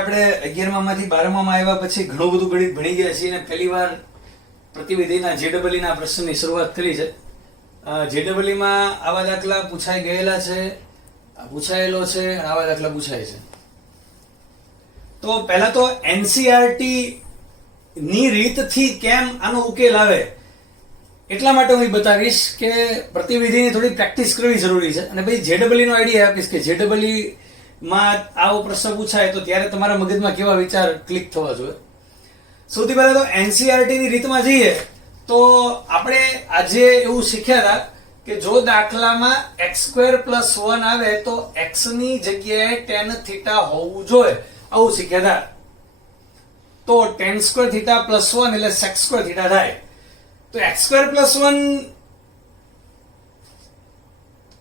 આપણે 11મા માંથી 12મા આવ્યા પછી ઘણું બધું ગણિત ભણી ગયા છીએ અને પહેલીવાર પ્રતિવિધિના જેડબલઈ ના પ્રશ્નની શરૂઆત કરી છે. જેડબલઈ માં આવા દાખલા પૂછાઈ ગયેલા છે, પૂછાયેલો છે અને આવા દાખલા પૂછાય છે. તો પહેલા તો એનસીઆરટી ની રીતથી કેમ આનો ઉકેલ આવે એટલા માટે હું બતાવીશ કે પ્રતિવિધિની થોડી પ્રેક્ટિસ કરવી જરૂરી છે. અને પછી જેડબલઈ નો આઈડિયા આપીશ કે જેડબલઈ માં આવો પ્રશ્ન પૂછાય તો ત્યારે તમારા મગજમાં કેવા વિચાર ક્લિક થવા જોઈએ. સૌથી પહેલા તો એનસીઆરટી ની રીતમાં જઈએ તો આપણે આજે એવું શીખ્યા હતા કે જો દાખલામાં x² + 1 આવે તો x ની જગ્યાએ tan θ હોવું જોઈએ, આવું શીખ્યા હતા. તો tan² θ + 1 એટલે sec² θ થાય. તો x² + 1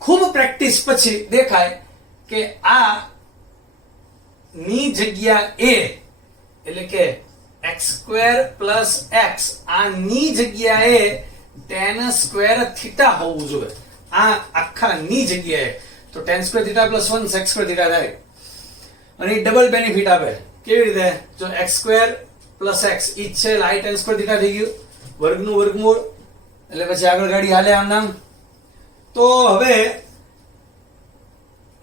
ખૂબ પ્રેક્ટિસ પછી દેખાય કે આ ની જગ્યા a એટલે કે x² + x આ ની જગ્યાએ tan² θ હોવું જોઈએ, આ આખા ની જગ્યાએ. તો tan² θ + 1 sec² θ થાય. અને ડબલ બેનિફિટ આપે. કેવી રીતે? જો x² + x ઈ છે લાઈ tan² θ થઈ ગયું, વર્ગનું વર્ગમૂળ એટલે પછી આગળ ગાડી હાલે આમ નામ. તો હવે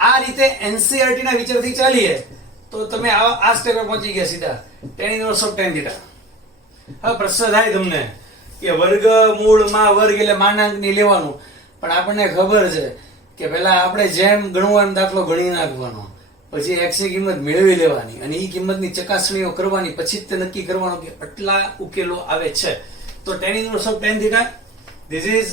આ રીતે એનસીઆરટી ના વિચારથી ચાલીએ તો તમે આ સ્ટેપ પર પહોંચી ગયા સીધા tan 1 tan θ. હવે પ્રશ્ન થાય તમને કે વર્ગમૂળમાં વર્ગ એટલે માનાંકની લેવાનું, પણ આપણને ખબર છે કે પહેલા આપણે જેમ ગણવાનો દાખલો ગણી નાખવાનો, પછી x ની કિંમત મેળવી લેવાની અને એ કિંમતની ચકાસણીઓ કરવાની, પછી જ તે નક્કી કરવાનું કે આટલા ઉકેલો આવે છે. તો tan 1 tan θ, this is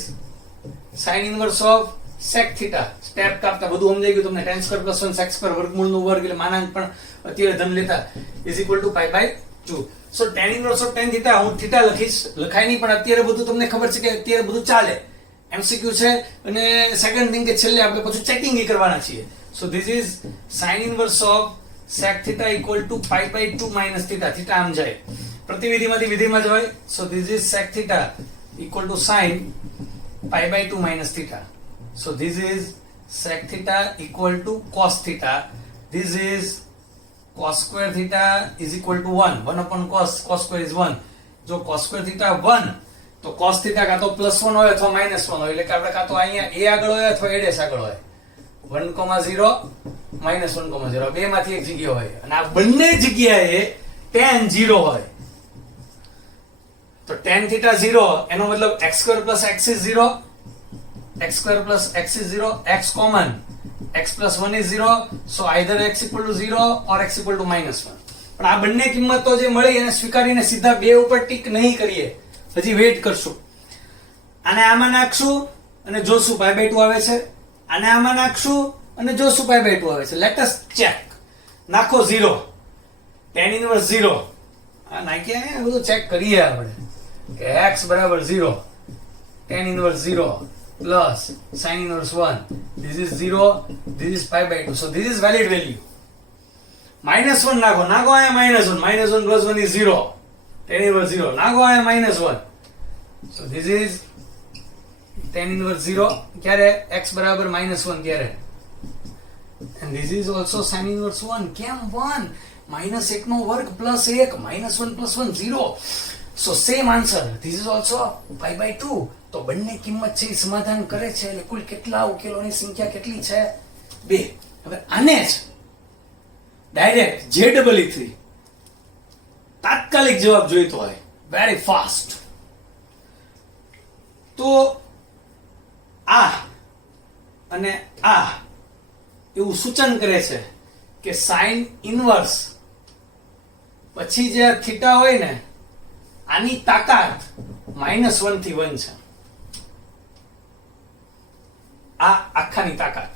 sin 1 sec θ. Step કાપતા બધું સમજાઈ ગયું તમને. tan² + 1 sec² વર્ગમૂળનું વર્ગ એટલે માનાંક પણ અત્યારે ધન લેતા = π/2. સો tan 1 tan θ હું θ લખીશ, લખાય નહીં, પણ અત્યારે બધું તમને ખબર છે કે અત્યારે બધું ચાલે, એમસીક્યુ છે. અને સેકન્ડ થિંગ કે છેલ્લે આપણે પછી ચેકિંગ કરવાના છીએ. So this is sin 1 sec θ = π/2 - θ. θ આમ જાય, પ્રતિવિધિમાંથી વિધિમાં જવાય. So this is sec θ = sin π/2 - θ. So this is sec θ = cos θ. This is cos² θ = 1. 1/cos, cos² is 1. જો cos² θ 1 તો cos θ કાં તો +1 હોય અથવા -1 હોય, એટલે કે આપણે કાં તો અહીંયા a આગળ હોય અથવા a' આગળ હોય. 1,0 -1,0 બે માંથી એક જગ્યા હોય અને આ બંને જગ્યાએ tan 0 હોય. તો tan θ 0 એનો મતલબ x² + x is 0, x² + x is 0, x common, x + 1 is 0, so either x = 0 or x = -1. પણ આ બંને કિંમતો જે મળી એને સ્વીકારીને સીધા બે ઉપર ટીક નહીં કરીએ, હજી વેઇટ કરશું. આને આમાં નાખશું અને જોશું π/2 આવે છે, આને આમાં નાખશું અને જોશું π/2 આવે છે. Let us check. નાખો 0, tan 1 0. આ નાખ્યા બધું ચેક કરીએ આપણે કે x = 0, tan 1 0 plus sin 1 1. This is 0, this is π/2. So this is valid value. -1 નાખો, નાખો અહીંયા -1 + 1 is 0, tan 1 0. નાખો અહીંયા -1. So this is tan 1 0 ક્યારે x = -1 ત્યારે. And this is also sin 1 1. કેમ 1? -1 નો વર્ગ + 1, -1 + 1 0. So same answer. This is also π/2. તો બંને કિંમત છે એ સમાધાન કરે છે, એટલે કુલ કેટલા ઉકેલોની સંખ્યા કેટલી છે? 2. હવે આને જ ડાયરેક્ટ જેડબલઈ થી તાત્કાલિક જવાબ જોઈતો હોય, વેરી ફાસ્ટ, તો આ અને આ એવું સૂચન કરે છે કે sin 1 પછી જે θ હોય ને આની તાકાત -1 થી 1 છે. આ આખાની તાકાત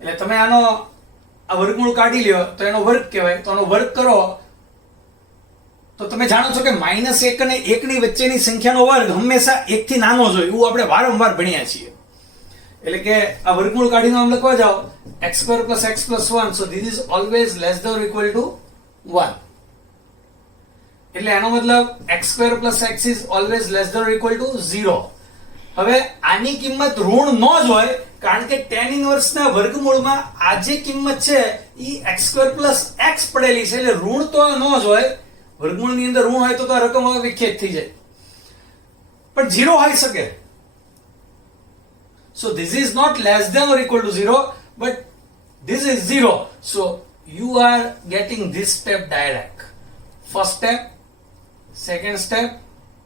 એટલે તમે આનો આ વર્ગમૂળ કાઢી લ્યો તો એનો વર્ગ કહેવાય. તો આનો વર્ગ કરો તો તમે જાણો છો કે -1 અને 1 ની વચ્ચેની સંખ્યાનો વર્ગ હંમેશા 1 થી નાનો જ હોય, એવું આપણે વારંવાર ભણ્યા છીએ. એટલે કે આ વર્ગમૂળ કાઢીને આમ લખવા જાઓ x² + x + 1. so this is always less than or equal to 1. એટલે એનો મતલબ x² + x is always less than or equal to 0. હવે આની કિંમત ઋણ ન જ હોય, કારણ કે tan ઇનવર્સ ના વર્ગમૂળમાં આ જે કિંમત છે ઈ x² + x પડેલી છે, એટલે ઋણ તો ન જ હોય. વર્ગમૂળની અંદર ઋણ હોય તો આ રકમ વિખેત થઈ જાય, પણ 0 હોઈ શકે. So this is not less than or equal to 0, but this is 0. So you are getting this step direct. First step, second step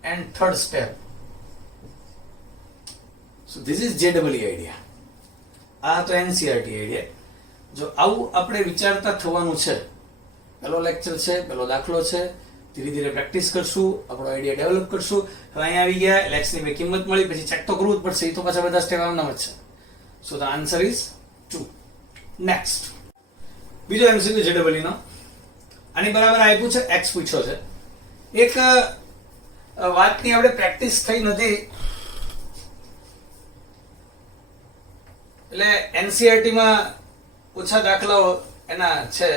and third step. So this is JEE idea. આ તો NCERT idea. જો આવું આપણે વિચારતા થવાનું છે, પેલો lecture છે, પેલો દાખલો છે, ધીરે ધીરે પ્રેક્ટિસ કરશું, આપણો આઈડિયા ડેવલપ કરશું. હવે અહીંયા આવી ગયા, x ની બે કિંમત મળી, પછી ચેક તો કરવું જ પડશે, એ તો પાછા બધા સ્ટેપ આમનામ જ છે. સો ધ આન્સર ઇઝ 2. નેક્સ્ટ બીજો MCQ JEE નો. આની બરાબર આપ્યું છે, x પૂછ્યો છે. એક વાતની આપણે પ્રેક્ટિસ થઈ નથી, એટલે NCERT માં ઓછા દાખલાઓ એના છે,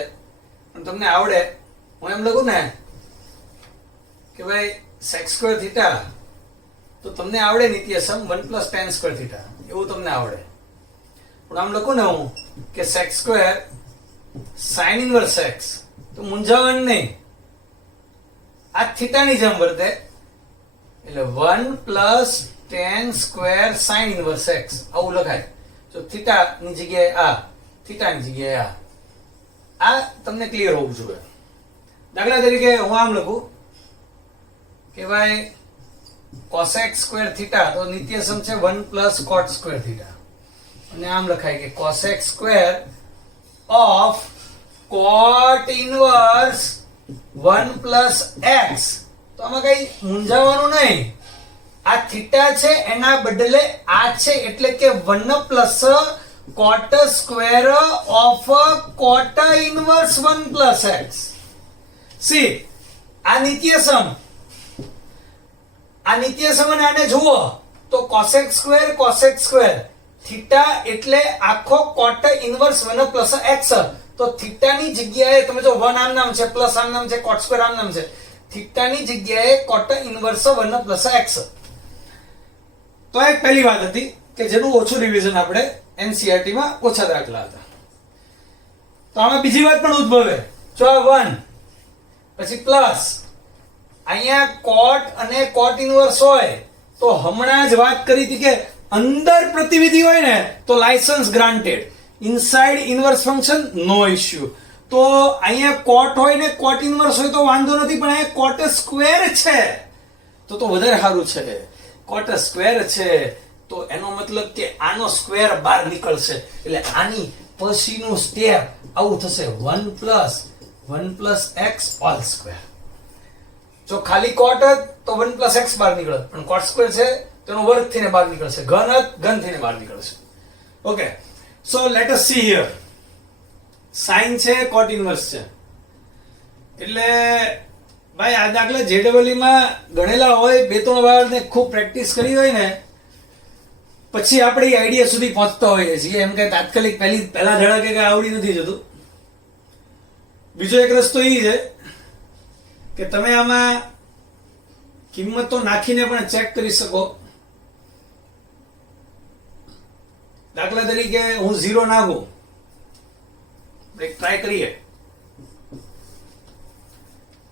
પણ તમને આવડે. હું એમ લખું ને કે ભાઈ sec² θ, તો તમને આવડે નિત્યસમ 1 + tan² θ, એવું તમને આવડે. પણ આમ લખું ને હું કે sec² sin inverse x, તો મૂંઝાવણ નહીં, આ થીટાની જેમ વર્તે, એટલે 1 + tan² sin inverse x આવું લખાય. તો થીટાની જગ્યાએ આ, થીટાની જગ્યાએ આ તમને ક્લિયર હોવું જોઈએ. દાખલા તરીકે હું આમ લખું કે ભાઈ cosec² θ, તો નિત્યસમ છે 1 + cot² θ, અને આમ લખાય કે cosec² of cot inverse 1 + x. તો આમાં કઈ મૂંઝાવાનું નહીં, આ થીટા છે એના બદલે આ છે, એટલે કે 1 + cot² of cot inverse 1 + x. C આ નિત્યસમ, આ નિત્યસમ અને આને જુઓ તો cosec² થીટા એટલે આખો cot inverse 1 + x. તો થીટાની જગ્યાએ તમે જો 1 આમ નામ છે, પ્લસ આમ નામ છે, cot² આમ નામ છે, થીટાની જગ્યાએ cot inverse 1 + x. તો એક પહેલી વાત હતી કે જેનું ઓછું રિવિઝન આપણે NCERT માં ઓછા દાખલા હતા. તો આમાં બીજી વાત પણ ઉદ્ભવે. જો આ 1 પછી પ્લસ અહીંયા cot અને cot inverse હોય, તો હમણાં જ વાત કરી હતી કે અંદર પ્રતિવિધિ હોય ને તો license granted, inside inverse function no issue. તો અહીંયા cot હોય ને cot inverse હોય તો વાંધો નથી, પણ અહીંયા cot² છે તો વધારે સારું છે. cot² છે તો એનો મતલબ કે આનો સ્ક્વેર બહાર નીકળશે, એટલે આની પછીનું સ્ટેપ આવું થશે 1 + 1 + x all². જો ખાલી cot તો 1 + x બહાર નીકળે, પણ cot² છે તેનો વર્ગ થઈને બહાર નીકળશે, ઘન થઈને બહાર નીકળશે. Okay, so let S C here. sin છે, cot inverse છે, એટલે ભાઈ આ દાખલા JEE માં ગણેલા હોય, 2-3 વાર ને ખૂબ પ્રેક્ટિસ કરી હોય ને પછી આપણે એ આઈડિયા સુધી પહોંચતા હોઈએ છીએ. એમ કે તાત્કાલિક પહેલા ધડાકે કઈ આવડી નથી જતું. બીજો એક રસ્તો એ છે કે તમે આમાં કિંમતો નાખીને પણ ચેક કરી શકો. દાખલા તરીકે હું 0 નાખું, એક ટ્રાય કરીએ.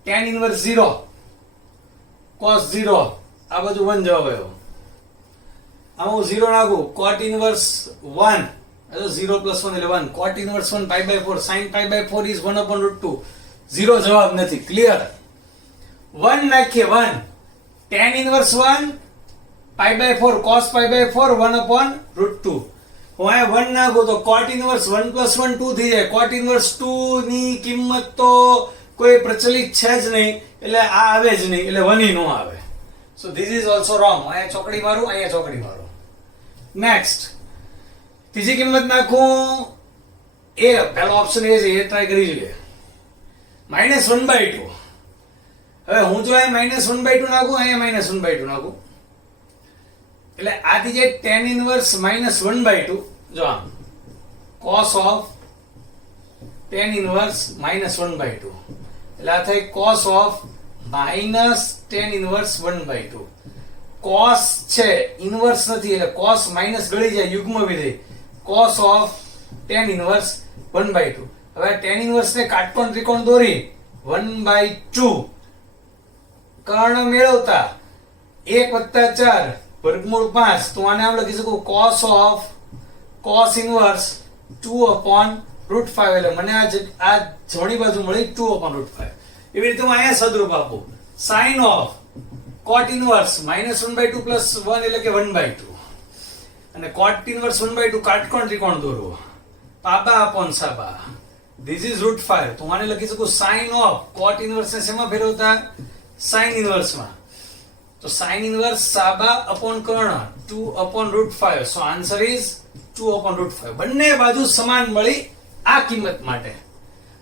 tan inverse 0, cos 0, આ બધું 1 જવાબ આવ્યો. આમાં હું 0 નાખું, cot inverse 1, 0 + 1 એટલે 1, cot inverse 1 π/4, sin π/4 is 1/√2. 0 જવાબ નથી, ક્લિયર. 1 નાખીએ, 1, tan inverse 1 π/4, cos π/4 1/√2. હું અહીંયા 1 નાખું તો cot inverse 1 + 1 2 થઈ જાય. cot inverse 2 ની કિંમત તો કોઈ પ્રચલિત છે જ નહીં, એટલે આ આવે જ નહીં, એટલે 1 નો આવે. So this is also wrong. અહીંયા ચોકડી મારું, અહીંયા ચોકડી મારું. નેક્સ્ટ ત્રીજી કિંમત નાખું, એ પહેલો ઓપ્શન એ છે, એ ટ્રાય કરી જોઈએ. -1/2. હવે હું જો અહીંયા -1/2 નાખું, અહીંયા -1/2 નાખું, એટલે આ થઈ જાય tan inverse -1/2. જો આમ cos of tan inverse -1/2, એટલે આ થાય cos of -tan inverse 1/2. cos છે, ઇનવર્સ નથી, એટલે cos માઈનસ ગળી જાય, યુગ્મ વિધેય, cos of tan inverse 1/2. હવે tan inverse ને કાટકોણ ત્રિકોણ દોરી 1/2 કર્ણ મેળવતા 1 + 4 વર્ગમૂળ 5, તો આને આપણે લખી શકું cos of cos inverse 2/√5. એટલે મને આ જમણી બાજુ મળી 2/√5. એવી રીતે હું અહીંયા સદરૂપ આપું sin of cot inverse -1/2 + 1 એટલે કે 1/2, અને cot inverse 1/2 કાટકોણ ત્રિકોણ દોરવો પાબા upon સાબા, this is √5. તો હું આને લખી શકું sin of cot inverse ને શેમાં ફેરવતા sin inverse માં, તો sin inverse સાબા upon Karna 2/√5. so answer is 2/√5. બંને બાજુ સમાન મળી આ કિંમત માટે.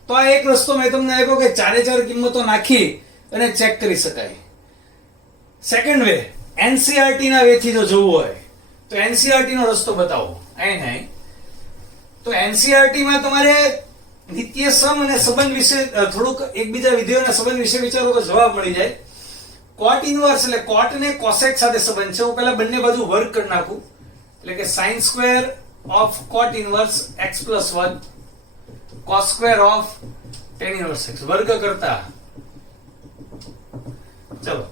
તો આ એક રસ્તો મેં તમને આપ્યો કે ચારે ચાર કિંમતો નાખી અને ચેક કરી શકાય. સેકન્ડ વે, એનસીઆરટી ના વે થી જો જોવું હોય તો એનસીઆરટી નો રસ્તો બતાવો. અહીં નહીં તો એનસીઆરટી માં તમારે નિત્ય સમ અને સંબંધ વિશે થોડુંક એકબીજા વિધેયોના સંબંધ વિશે વિચારો તો જવાબ મળી જાય. cot inverse એટલે cot ને cosec સાથે સંબંધ છે. હું પહેલા બંને બાજુ વર્ગ કરી નાખું, એટલે કે sin square of cot inverse x + 1 cos square of tan inverse x વર્ગ કરતા ચલો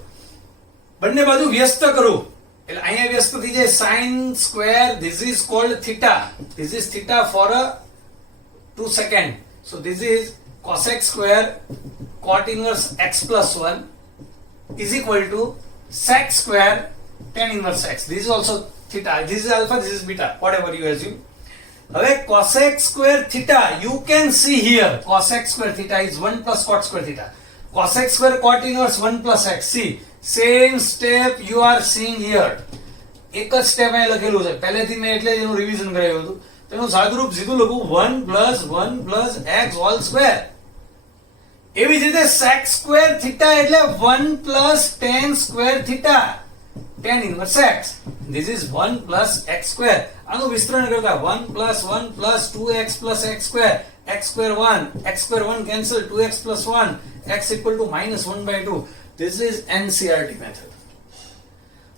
બંને બાજુ વ્યસ્ત કરું એટલે અહીંયા વ્યસ્ત થઈ જાય sin square, this is called theta, this is theta for a 2 second, so this is cosec square cot inverse x + 1 is equal to sec square tan inverse x. This is also theta, this is alpha, this is beta, whatever you assume. હવે cosec square theta, you can see here cosec square theta is 1 + cot square theta, cosec square cot inverse 1 + x. See, same step you are seeing here. એક જ step અહીં લખેલું છે, પહેલેથી મેં એટલે એનું રિવિઝન કરાવ્યું હતું. તેનું સાદુરૂપ સીધું લખું 1 + 1 + x હોલ સ્ક્વેર. એવી જ રીતે sec square theta એટલે 1 + tan square theta tan inverse x. This is 1 + x square. આનું વિસ્તરણ કરતા 1 + 1 + 2x + x square, x square 1, x square 1 cancel, 2x + 1, x equal to -1/2. This is NCERT method,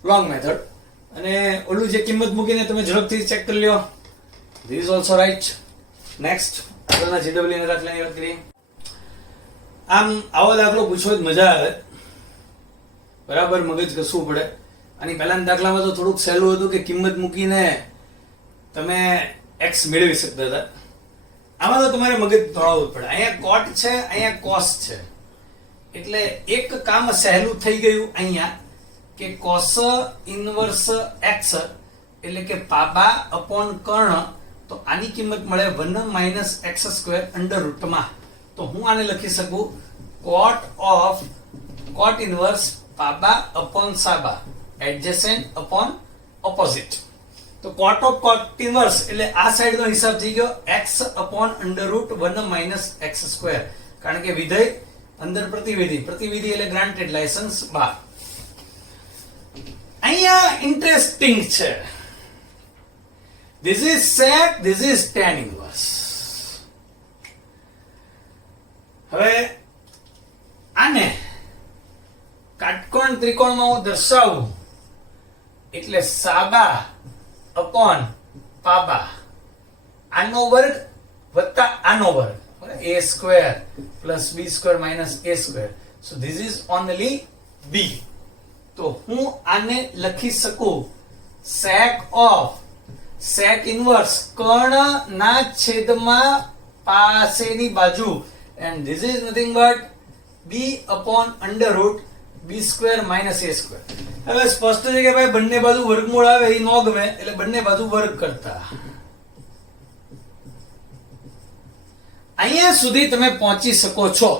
long method. અને ઓલું જે કિંમત મૂકીને તમે ઝડપથી ચેક કરી લ્યો. This is also right. Next, આગળના GW ના દાખલાની વાત કરીએ. આમ આવો દાખલો પૂછવો જ મજા આવે, બરાબર મગજ કસવું પડે. અને પહેલાના દાખલામાં તો થોડુંક સહેલું હતું કે કિંમત મૂકીને તમે x મેળવી શકતા હતા. આમાં તો તમારે મગજ દોડાવવું પડે. અહીંયા cot છે, અહીંયા cos છે, એટલે એક કામ સહેલું થઈ ગયું અહીંયા કે cos inverse x એટલે કે પાબા upon કર્ણ, તો આની કિંમત મળે 1 - x² √ માં. તો હું આને લખી શકું cot of cot inverse પાબા upon સાબા adjacent upon opposite. તો cot of cot inverse એટલે આ સાઈડ નો હિસાબ થઈ ગયો x upon √1 - x², કારણ કે વિધેય અંદર પ્રતિવિધિ એટલે ગ્રાન્ટેડ લાયસન્સ બહાર. અહીંયા ઇન્ટરેસ્ટિંગ છે, this is sec, this is tan inverse. હવે આને કાટકોણ ત્રિકોણમાં હું દર્શાવું એટલે સાબા upon પાબા, આનો વર્ગ વત્તા આનો વર્ગ, a² + b² - a². so this is only b. તો હું આને લખી શકું sec of sec inverse કર્ણના છેદમાં પાસેની બાજુ, and this is nothing but b upon √b² - a². હવે સ્પષ્ટ છે કે ભાઈ બંને બાજુ વર્ગમૂળ આવે એ નો ગમે, એટલે બંને બાજુ વર્ગ કરતા. અહીંયા સુધી તમે પહોંચી શકો છો.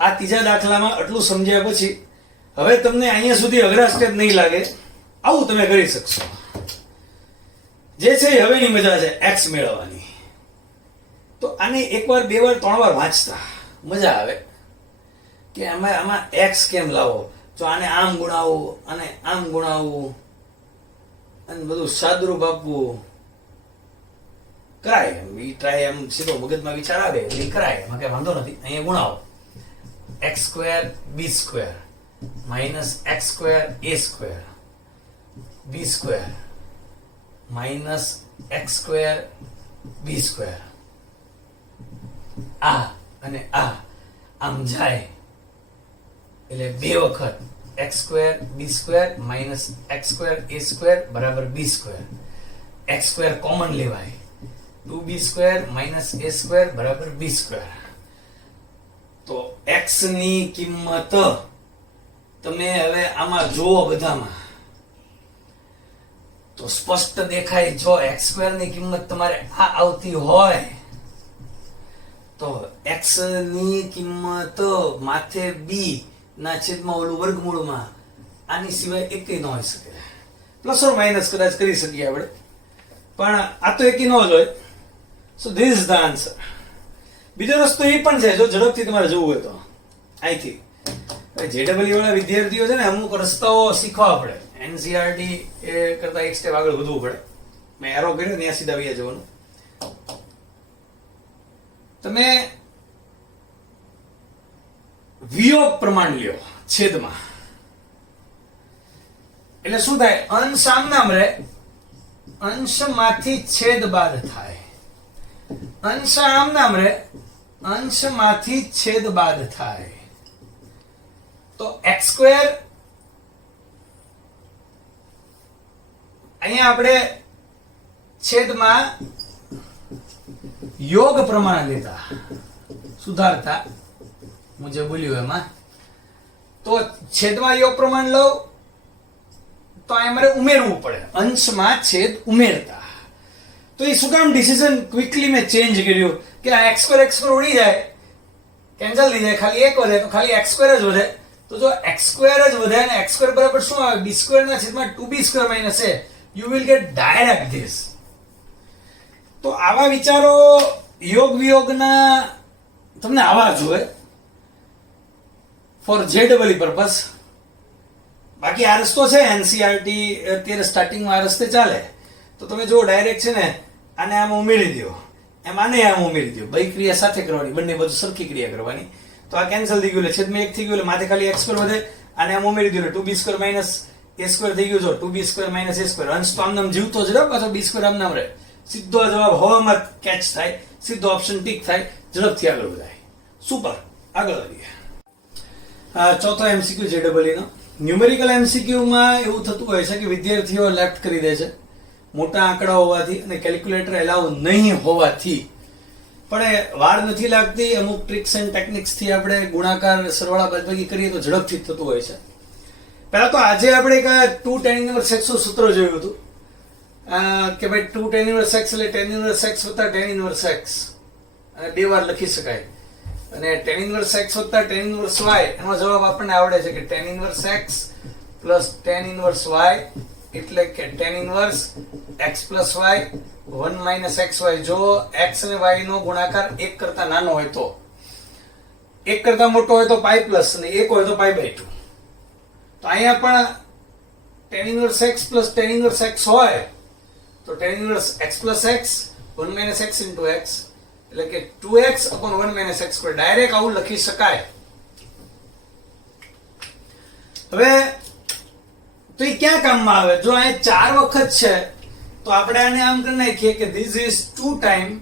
આ ત્રીજા દાખલામાં આટલું સમજ્યા પછી હવે તમને અહીંયા સુધી અઘરા સ્ટેપ નહીં લાગે, આવું તમે કરી શકશો. જે છે એ હવેની મજા છે x મેળવવાની. તો આને એકવાર, બે વાર, 3 વાર વાંચતા મજા આવે કે આમાં x કેમ લાવો, તો આને આમ ગુણાવવું અને આમ ગુણાવવું અને બધું સાદરૂપ આપવું કરાય. એમ ટ્રાય, એમ સીધો મગજમાં વિચાર આવે એટલે કરાય, એમાં કઈ વાંધો નથી. અહીંયા ગુણાવો x² b² - x² a² b² - x square b square, આ અને આ આમ જાય એટલે બે વખત x square b square minus x square a square બરાબર b square, x square common લેવાય, 2b square minus a square બરાબર b સ્ક્વેર. તો x ની કિંમત તમે હવે આમાં જુઓ બધામાં તો સ્પષ્ટ દેખાય. જો x સ્ક્વેર ની કિંમત તમારે આ આવતી હોય તો x ની કિંમત માથે b ના છેદમાં ઓલું વર્ગમૂળમાં આની સિવાય એકેય ન હોઈ શકે. પ્લસ ઓર માઇનસ કદાચ કરી શકીએ આપણે, પણ આ તો એકેય ન જ હોય. So this is the answer. બીજો રસ્તો એ પણ છે, જો ઝડપથી તમારે જોવું હોય તો અહીંથી જેડબલ્યુ વાળા વિદ્યાર્થીઓ છે ને, અમુક રસ્તાઓ શીખવા પડે. એનસીઆરટી એ કરતા એક સ્ટેપ આગળ વધવું પડે. મેં એરો કર્યો ત્યાં સીધા વ્યા જવાનું. તમે વિયોગ પ્રમાણ લ્યો છેદમાં એટલે શું થાય? અંશ આમ નામ રહે, અંશમાંથી છેદ બાદ થાય. અંશ આમ નામ રહે, અંશમાંથી છેદ બાદ થાય. તો x સ્ક્વેર અહીંયા આપણે છેદમાં યોગ પ્રમાણ લેતા, સુધારતા હું જે બોલ્યું એમાં, તો છેદમાં યોગ પ્રમાણ લઉં તો અહીંયા મારે ઉમેરવું પડે, અંશમાં છેદ ઉમેરતા. તો એ શું કામ ડિસિઝન ક્વિકલી મેં ચેન્જ કર્યું કે આ x સ્ક્વેર ઉડી જાય, કેન્સલ થઈ જાય, ખાલી એક વધે તો ખાલી x સ્ક્વેર જ વધે. તો જો x સ્ક્વેર જ વધે અને x સ્ક્વેર બરાબર શું આવે? b સ્ક્વેર ના છેદમાં 2b square minus a. You will get direct this. તો આવા વિચારો યોગ વિયોગના તમને આવા જોઈએ ફોર જેડબલ્યુ પર્પસ. બાકી આ રસ્તો છે એનસીઆરટી અત્યારે સ્ટાર્ટિંગમાં આ રસ્તે ચાલે. તો તમે જો ડાયરેક્ટ છે ને આને આમ ઉમેરી દો, એમ આને આમ ઉમેરી દો, બે ક્રિયા સાથે કરવાની, બંને બધું સરખી ક્રિયા કરવાની. તો આ કેન્સલ થઈ ગયું, છેદમાં એક થઈ ગયું, એટલે માથે ખાલી x સ્ક્વેર વધે, આને આમ ઉમેરી દો, 2b square minus a square થઈ ગયું. જો 2b square minus a square, અંશ તો આમ નામ જીવતો જ રહે, પાછો b સ્ક્વેર આમ નામ રહે. સીધો જવાબ હવામાં કેચ થાય, સીધો ઓપ્શન ટીક થાય, ઝડપથી આગળ વધાય. સુપર, આગળ વધીએ. ચોથો એમસીક્યુ જેડબલ્યુ નો. ન્યુમેરિકલ એમસીક્યુ માં એવું થતું હોય છે કે વિદ્યાર્થીઓ લેફ્ટ કરી દે છે મોટા આંકડા હોવાથી અને કેલ્ક્યુલેટર એલાઉ નહીં હોવાથી. પણ એ વાર નથી લાગતી, અમુક ટ્રિક્સ એન્ડ ટેકનિક્સ થી આપણે ગુણાકાર સરવાળા બાદબાકી કરીએ તો ઝડપથી થતું હોય છે. પહેલા તો આજે આપણે એક 2 tan inverse x નું સૂત્ર જોયું હતું કે ભાઈ 2 tan inverse x એટલે tan inverse x વત્તા tan inverse x બે વાર લખી શકાય. અને tan inverse x વત્તા tan inverse y એનો જવાબ આપણને આવડે છે કે tan inverse x plus tan inverse y એટલે કે tan inverse x plus y 1 minus xy. જો x અને y નો ગુણાકાર 1 કરતા નાનો હોય તો, 1 કરતા મોટો હોય તો પાઈ પ્લસ અને 1 હોય તો પાઈ બાય 2. તો અહીંયા પણ tan inverse x plus tan inverse x હોય તો tan inverse x plus x 1 minus x into x એટલે કે 2x upon 1 minus x square. Direct આવું લખી શકાય. હવે તો એ ક્યાં કામમાં આવે? જો અહીંયા 4 વખત છે તો આપણે આને આમ કરી નાખીએ કે this is 2 time,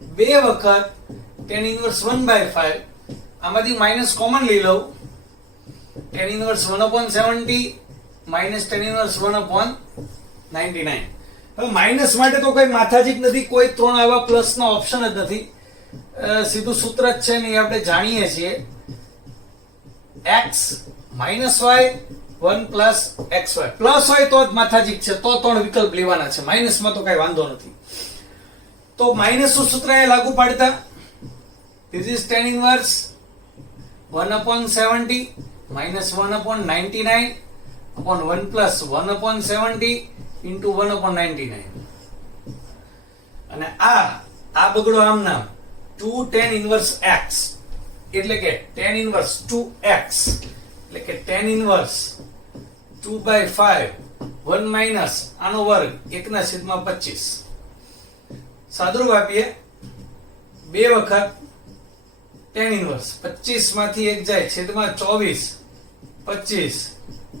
બે વખત tan inverse 1/5. આમાંથી માઇનસ કોમન લઈ લઉં, tan inverse 1/70 minus tan inverse 1/99. હવે માઇનસ માટે તો કોઈ માથાજીક નથી, કોઈ ત્રણ આવા પ્લસ નો ઓપ્શન જ નથી, સીધું સૂત્ર જ છે ને એ આપણે જાણીએ છીએ. x minus y 1 plus xy. Plus હોય તો જ માથાજીક છે, તો ત્રણ વિકલ્પ લેવાના છે, માઇનસ માં તો કઈ વાંધો નથી. તો માઇનસ નું સૂત્ર એ લાગુ પાડતા this is tan inverse 1/70 minus 1/99 upon 1 plus 1/70 into 1/99. અને આ બગડો આમ નામ 2 tan inverse x એટલે કે tan inverse 2x એટલે કે tan inverse 2/5 1 minus આનો વર્ગ 1/25. સાદુરૂપ આપીએ, બે વખત tan inverse 25 માંથી 1 જાય, છેદમાં 24 25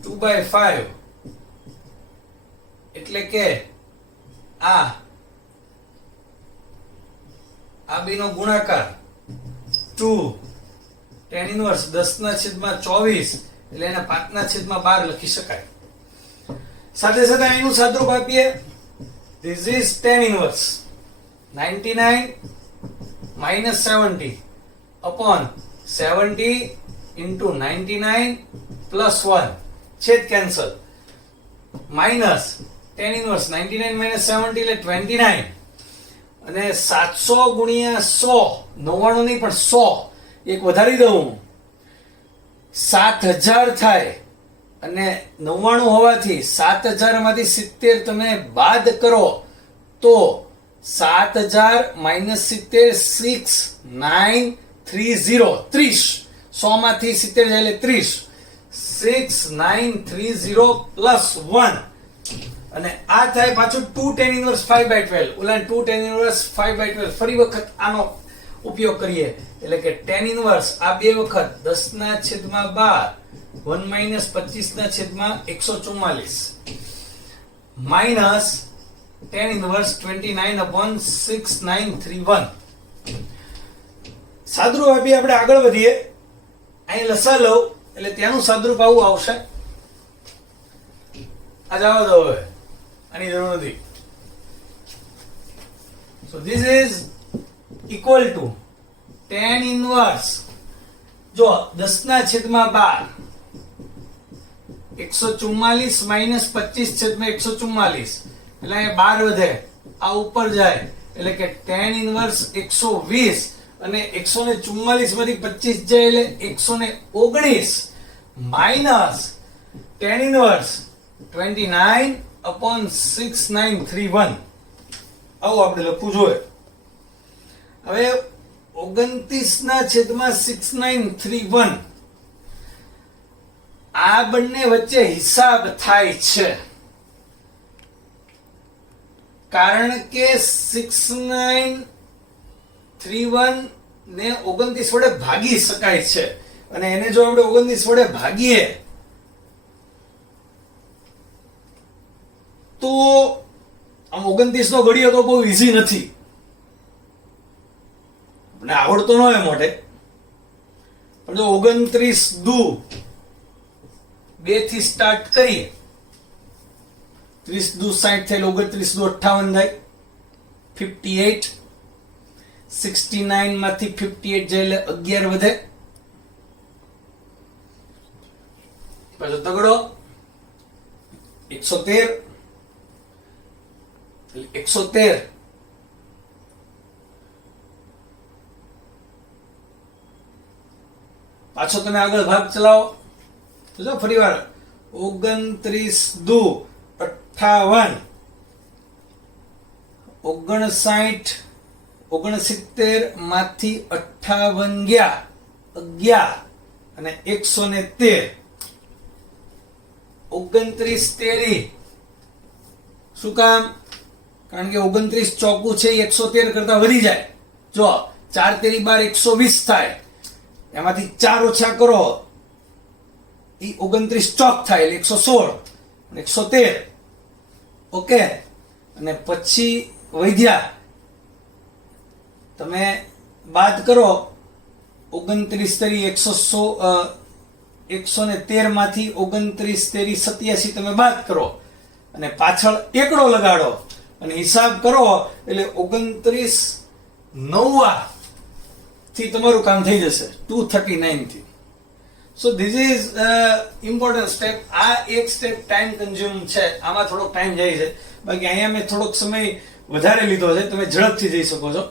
2/5 એટલે કે આ આ બે નો ગુણાકાર 2 tan inverse 10/24 એટલે એને 5/12 લખી શકાય. સાથે સાથે અહીંનું સાદુરૂપ આપીએ. This is tan inverse 99 minus 70 upon 70 into 99 plus 1 છેદ cancel minus tan inverse 99 minus 70 એટલે 29 અને 700 ગુણ્યા 100 99 નહીં પણ 100 એક વધારી દઉં 7000 થાય અને 99 હોવાથી 7000 માંથી 70 તમે બાદ કરો તો 7000 minus 70 6930 30 100 માંથી 70 જાય એટલે 30 6930 plus 1 અને આ થાય પાછું 2 tan inverse 5/12 ઓલા 2 tan inverse 5/12 ફરી વખત આનો ઉપયોગ કરીએ એટલે કે tan inverse આ બે વખત 10/12 1 minus 25/144 minus tan inverse 29/6931 સાદુરૂપ આપી આપણે આગળ વધીએ. અહીં લસા લઉં એટલે ત્યાંનું સાદુરૂપ આવું આવશે. આ જવા દો હવે, આની જરૂર નથી. So this is equal to tan inverse જો 10/12 144 minus 25/144 એટલે અહીંયા 12 વધે આ ઉપર જાય એટલે કે tan inverse 120 અને 144 માંથી 25 જાય એટલે 119 minus tan inverse 29/6931 આવું આપણે લખવું જોઈએ. હવે 29/6931 આ બંને વચ્ચે હિસાબ થાય છે કારણ કે 6931 ને 29 વડે ભાગી શકાય છે અને એને જો આપણે 29 વડે ભાગીએ તો આમ 29 નો ઘડિયો તો બહુ ઈઝી નથી, આપણે આવડતો ન હોય મોટે, પણ જો 29 દુ 2 થી સ્ટાર્ટ કરીએ 30 દુ 60 થાય 29 દુ 58 થાય 58 69 માંથી 58 જાય એટલે 11 વધે પાછો તગડો 113 113 પાછો તમે આગળ ભાગ ચલાવો તો જો ફરીવાર 29 દુ 58 59 69 માંથી 58 ગયા 11 અને 113 29 તેરી શું કામ? કારણ કે 29 ચોકું છે 113 કરતા વધી જાય. જો 4 તેરી 12 120 થાય, એમાંથી 4 ઓછા કરો એ 29 ચોક થાય એટલે 116 113 ઓકે. અને પછી વધ્યા તમે બાદ કરો 29 તેરી 113 માંથી 29 તેરી 87 તમે બાદ કરો અને પાછળ એકડો લગાડો અને હિસાબ કરો એટલે 29 9 થી તમારું કામ થઈ જશે 239 થી. So this is important step. આ એક સ્ટેપ ટાઈમ કન્ઝ્યુમ છે, આમાં થોડોક ટાઈમ જાય છે, બાકી અહીંયા મેં થોડોક સમય વધારે લીધો છે, તમે ઝડપથી જઈ શકો છો.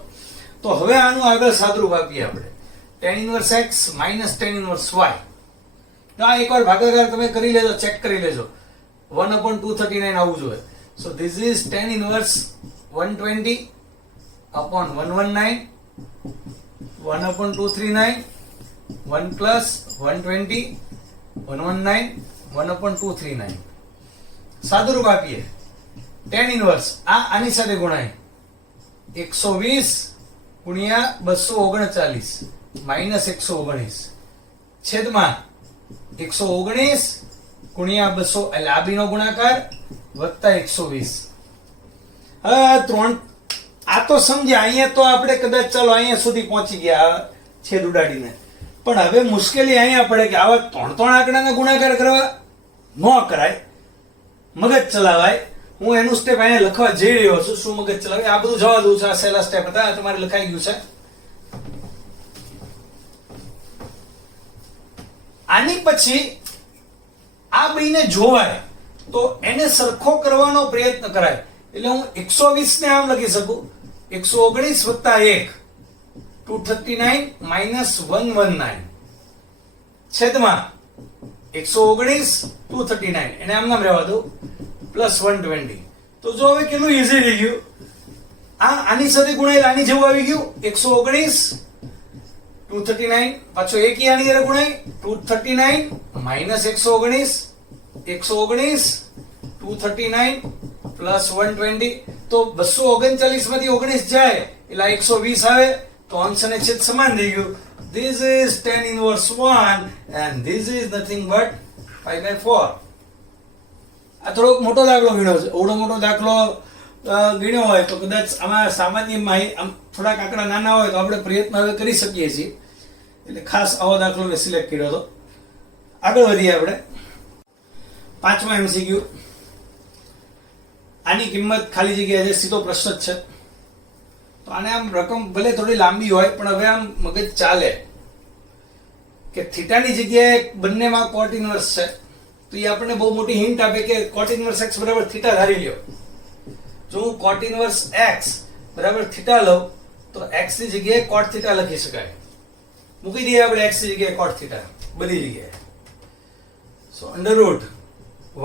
તો હવે આનું આગળ સાદુરૂપ આપીએ આપણે tan inverse x minus tan inverse y. તો આ એકવાર ભાગાકાર તમે કરી લેજો, ચેક કરી લેજો 1/239 આવવું જોઈએ. So this is tan inverse 120 upon 119 1/239 1 plus 120 119 1/239. સાદુરૂપ આપીએ tan inverse આની સાથે ગુણાય 120 ગુણ્યા 239 minus 119 છેદમાં 119 ગુણ્યા 200 એટલે આ બીનો ગુણાકાર વત્તા 120. હવે 3 આ તો સમજ્યા, અહીંયા તો આપણે કદાચ ચાલો અહીંયા સુધી પહોંચી ગયા છેદ ઉડાડીને, પણ હવે મુશ્કેલી અહીંયા પડે કે આવા 3 આંકડાના ગુણાકાર કરવા ન કરાય, મગજ ચલાવાય. હું એનું સ્ટેપ અહીંયા લખવા જઈ રહ્યો છું. શું મગજ ચલાવે? આ બધું જવા દઉં છું. આ સહેલા સ્ટેપ હતા, તમારે લખાઈ ગયું છે. આની પછી આ બેને જોવાય તો એને સરખો કરવાનો પ્રયત્ન કરાય. એટલે હું 120 ને આમ લખી શકું, 119 વત્તા 1 239 માઇનસ 119 છેદમાં 119 239 એને આમ નામ રહેવા દો પ્લસ 120. તો જો હવે કેટલું ઈઝી રહી ગયું. આની સાથે ગુણાયેલ આની જેવું આવી ગયું. 119 239 પાછો એક આની સાથે ગુણાય 239 માઇનસ 119 239 પ્લસ 120. તો 239 માંથી 19 જાય એટલે 120 આવે. તો અંશ અને છેદ સમાન થઈ ગયું. This is tan inverse 1 and this is nothing but 5/4. આ થોડો મોટો દાખલો ગણ્યો છે. ઓડો મોટો દાખલો ગણ્યો હોય તો કદાચ આમાં સામાન્ય આમ થોડાક આંકડા નાના હોય તો આપણે પ્રયત્ન હવે કરી શકીએ છીએ. એટલે ખાસ આવો દાખલો મેં સિલેક્ટ કર્યો હતો. આગળ વધીએ આપણે. 5મા MCQ. આની કિંમત ખાલી જગ્યા છે, સીધો પ્રશ્ન જ છે. તો આને આમ રકમ ભલે થોડી લાંબી હોય પણ હવે આમ મગજ ચાલે કે થીટાની જગ્યાએ બંનેમાં cot ઇન્વર્સ છે. તો એ આપણને બહુ મોટી હિન્ટ આપે કે cot ઇન્વર્સ x બરાબર થીટા ધારી લ્યો. જો હું cot ઇન્વર્સ x બરાબર થીટા લઉં તો x ની જગ્યાએ cot થીટા લખી શકાય. મૂકી દઈએ આપણે x ની જગ્યાએ cot થીટા બધી જગ્યાએ. So under root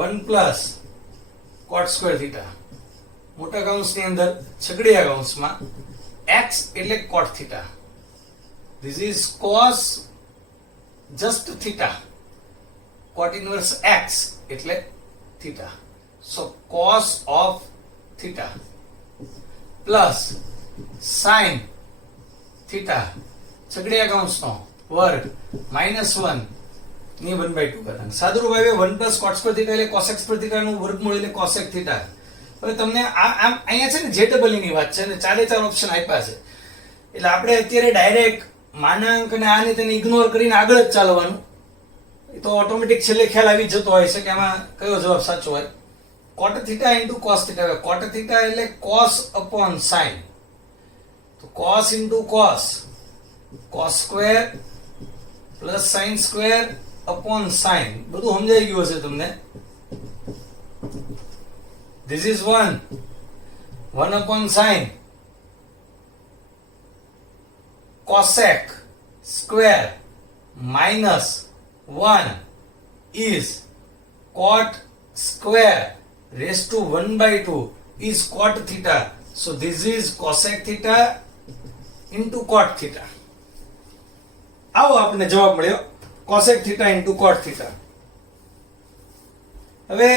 1 plus cot square theta મોટા કૌંસની અંદર છગડીયા કૌંસમાં x એટલે cot theta. This is cos just theta. Cot inverse x એટલે theta. So cos of theta plus sin theta છગડીયા કૌંસનો વર્ગ minus 1 ની 1/2 કરવાનું. સાદુરૂપ આવે 1 plus cot square theta એટલે cosec square theta નું વર્ગમૂળ એટલે cosec theta. હવે તમને આમ અહીંયા છે ને JEE ની વાત છે અને 4 ઓપ્શન આપ્યા છે. એટલે આપણે અત્યારે ડાયરેક્ટ માનાંક અને આને તેને ઇગ્નોર કરીને આગળ જ ચાલવાનું. એ તો ઓટોમેટિક છેલ્લે ખ્યાલ આવી જતો હોય છે કે આમાં કયો જવાબ સાચો હોય. cot theta into cos theta. cot theta એટલે cos upon sin. તો cos into cos square plus sin square upon sin. બધું સમજાઈ ગયું હશે તમને. This is 1 upon sin cosec square minus 1 is cot square raised to 1/2 is cot theta. So this is cosec theta into cot theta. આવો આપણને જવાબ મળ્યો cosec theta into cot theta. હવે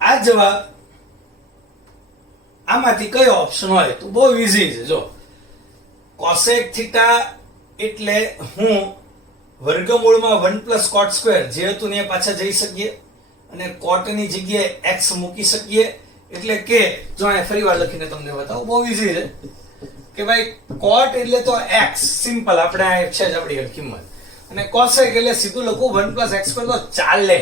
આ જવાબ આમાંથી કયો ઓપ્શન હોય તો બહુ ઈઝી છે. જો cosec theta એટલે હું વર્ગમૂળમાં 1 plus cot square જે હતું ને પાછા જઈ શકીએ અને cot ની જગ્યાએ x મૂકી શકીએ. એટલે કે જો આ ફરીવાર લખીને તમને બતાવું, બહુ ઈઝી છે કે ભાઈ cot એટલે તો x સિમ્પલ, આપણે આ છે જ આપણી કિંમત, અને cosec એટલે સીધું લખું 1 plus x square તો ચાલે.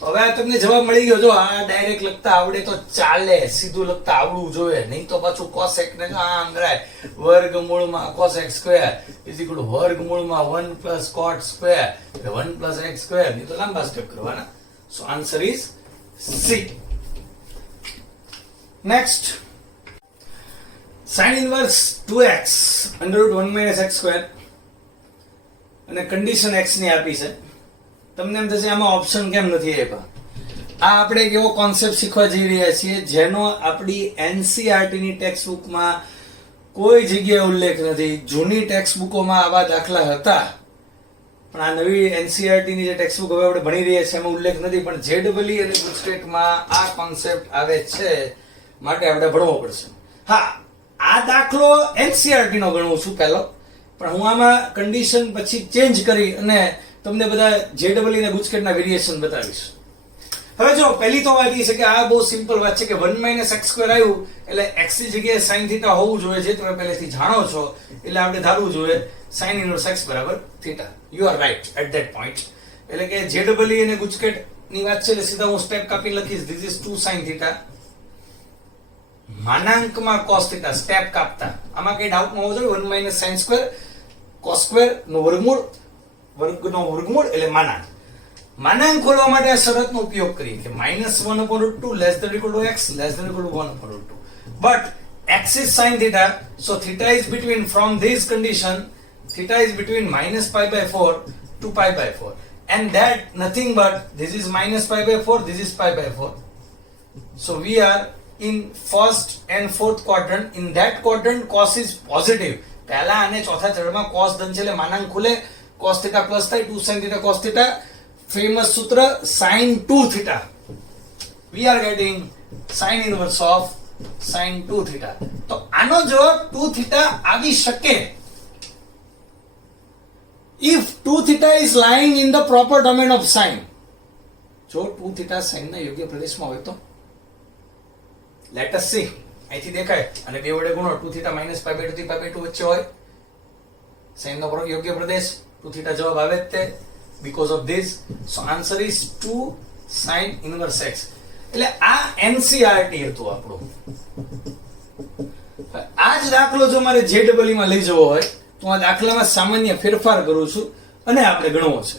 હવે આ તમને જવાબ મળી ગયો. જો આ ડાયરેક્ટ લખતા આવડે તો ચાલે, સીધું લખતા આવડવું જોઈએ, નહીં તો પાછું cosec ને જો આ અંગરાય વર્ગમૂળમાં cosec square is equal to વર્ગમૂળમાં 1 plus cot સ્ક્વેર એટલે 1 plus x સ્ક્વેર. નહીં તો લાંબા સ્ટેપ કરવાના. So answer is C. Next sin inverse 2x √1 - x square અને કન્ડિશન x ની આપી છે. તમને એમ થશે આમાં ઓપ્શન કેમ નથી આપ્યા. આ આપણે એક એવો કોન્સેપ્ટ શીખવા જઈ રહ્યા છીએ જેનો આપણી NCERT ની ટેક્સ્ટ બુકમાં કોઈ જગ્યાએ ઉલ્લેખ નથી. જૂની ટેક્સ્ટ બુકોમાં આવા દાખલા હતા પણ આ નવી NCERT ની જે ટેક્સ્ટ બુક હવે આપણે ભણી રહ્યા છીએ એમાં ઉલ્લેખ નથી. પણ JEE અને ગુજકેટમાં આ કોન્સેપ્ટ આવે છે માટે આપણે ભણવો પડશે. હા, આ દાખલો NCERT નો ગણવું છું પહેલો, પણ હું આમાં કન્ડિશન પછી ચેન્જ કરી અને તમને બધા JEE અને ગુજકેટના વેરિએશન બતાવીશ. હવે જો પહેલી તો વાત એ છે કે આ બહુ સિમ્પલ વાત છે કે 1 - x² આવ્યું એટલે x ની જગ્યાએ sin θ હોવું જોઈએ, જે તમે પહેલેથી જાણો છો, એટલે આપણે ધારવું જોઈએ sin inverse x બરાબર θ. You are right at that point. એટલે કે ZEE અને ગુજકેટ ની વાત છે એટલે સીધા હું સ્ટેપ કાપી લખીશ. ધીસ ઇઝ 2 sin θ માનાંકમાં cos θ સ્ટેપ કાપતા. આમાં કઈ ડાઉટ ન હોવો જોઈએ. 1 - sin² cos² નો વર્ગમૂળ, વર્ગનો વર્ગમૂળ એટલે માનાંક. માનાંક ખોલવા માટે આ શરતનો ઉપયોગ કરીએ કે -1/√2 less than or equal to x less than or equal to 1/√2. But x is sin θ, so θ is between, from this condition θ is between -π/4 to π/4, and that nothing but this is -π/4, this is π/4. So we are in first and fourth quadrant. In that quadrant cos is positive. પહેલા અને ચોથા ચરણમાં cos ધન છે એટલે માનાંક ખુલે, cos θ plus થાય, 2 sin θ cos θ. famous sutra sin 2 theta. We are getting sin inverse of sin 2 theta. તો આનો જવાબ 2 theta આવી શકે if 2 theta is lying in the proper domain of sin. જો 2 theta sin ના યોગ્ય પ્રદેશમાં હોય તો let us see. અહીંથી દેખાય અને બે વડે ગુણો, 2 theta -π/2 થી π/2 વચ્ચે હોય sin નો યોગ્ય પ્રદેશ, 2 theta જવાબ આવે જ તે. Because of this, so answer is 2 sin inverse x. એટલે આ NCERT હતું આપણું. આ જ દાખલો જો મારે JEE માં લઈ જવો હોય તો આ દાખલામાં સામાન્ય ફેરફાર કરું છું અને આપણે ગણવો છે.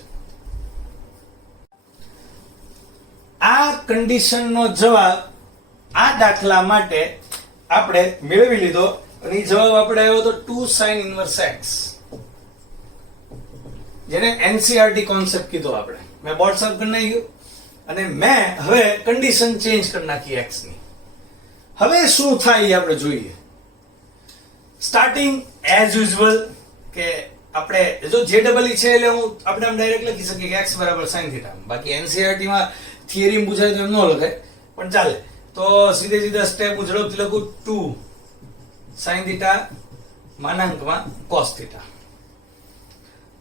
આ કન્ડિશનનો જવાબ આ દાખલા માટે આપણે મેળવી લીધો અને જવાબ આપણે આવ્યો તો 2 sin inverse x, જેને NCERT કોન્સેપ્ટ કીધો આપણે. મેં બોર્ડ સાફ કરી નાખ્યું અને મેં હવે કન્ડિશન ચેન્જ કરી નાખી x ની. હવે શું થાય એ આપણે જોઈએ. સ્ટાર્ટિંગ એઝ યુઝ્યુઅલ કે આપણે જો JEE છે એટલે હું આપણે આમ ડાયરેક્ટ લખી શકીએ કે x બરાબર sin θ. બાકી NCERT માં થિયરી પૂછાય તો એમ ન લખાય, પણ ચાલે. તો સીધે સીધા સ્ટેપ હું ઝડપથી લખું 2 sin θ માનાંકમાં cos θ.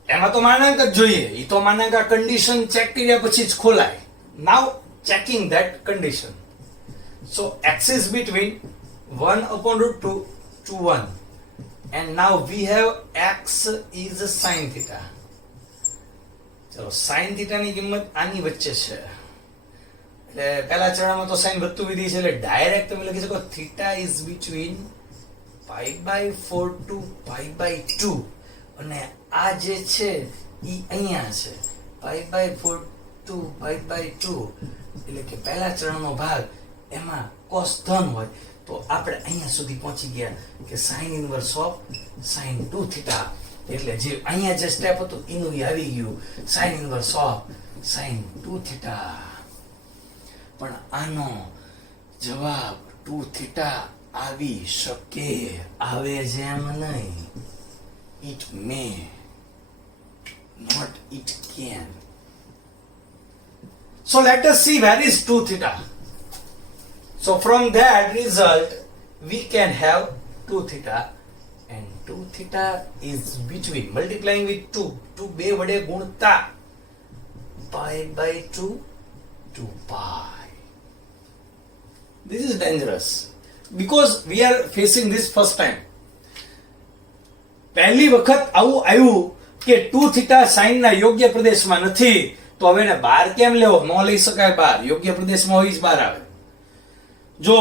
એમાં તો માનાંક જ જોઈએ. ઈ તો માનાંક આ કન્ડિશન ચેક કર્યા પછી જ ખોલાય. Now checking that condition. So x is between 1/√2 to 1, and now we have x is sin θ. ચલો sin θ ની કિંમત આની વચ્ચે છે એટલે પહેલા ચરણમાં તો sin વધતું વિધિ છે એટલે ડાયરેક્ટ તમે લખી શકો θ is between π/4 to π/2, અને આ જે છે ઈ અહીંયા છે π/4 to π/2, એટલે કે પહેલા ચરણનો ભાગ એમાં cos ધન હોય તો આપણે અહીંયા સુધી પહોંચી ગયા કે sin inverse of sin 2 θ. એટલે જે અહીંયા જે સ્ટેપ હતું એનું આવી ગયું sin inverse of sin 2 θ. પણ આનો જવાબ 2 θ આવી શકે, આવે જેમ નહીં. It may, not it can. So let us see where is 2 θ. So from that result we can have 2 θ, and 2 θ is between, multiplying with 2, 2 બે વડે ગુણતા π/2 to π. This is dangerous because we are facing this first time. પહેલી વખત આવું આવ્યું કે 2 θ sin ના યોગ્ય પ્રદેશમાં નથી, તો હવે એને બહાર કેમ લેવો? ન લઈ શકાય બહાર, યોગ્ય પ્રદેશમાં હોય જ બહાર આવે. જો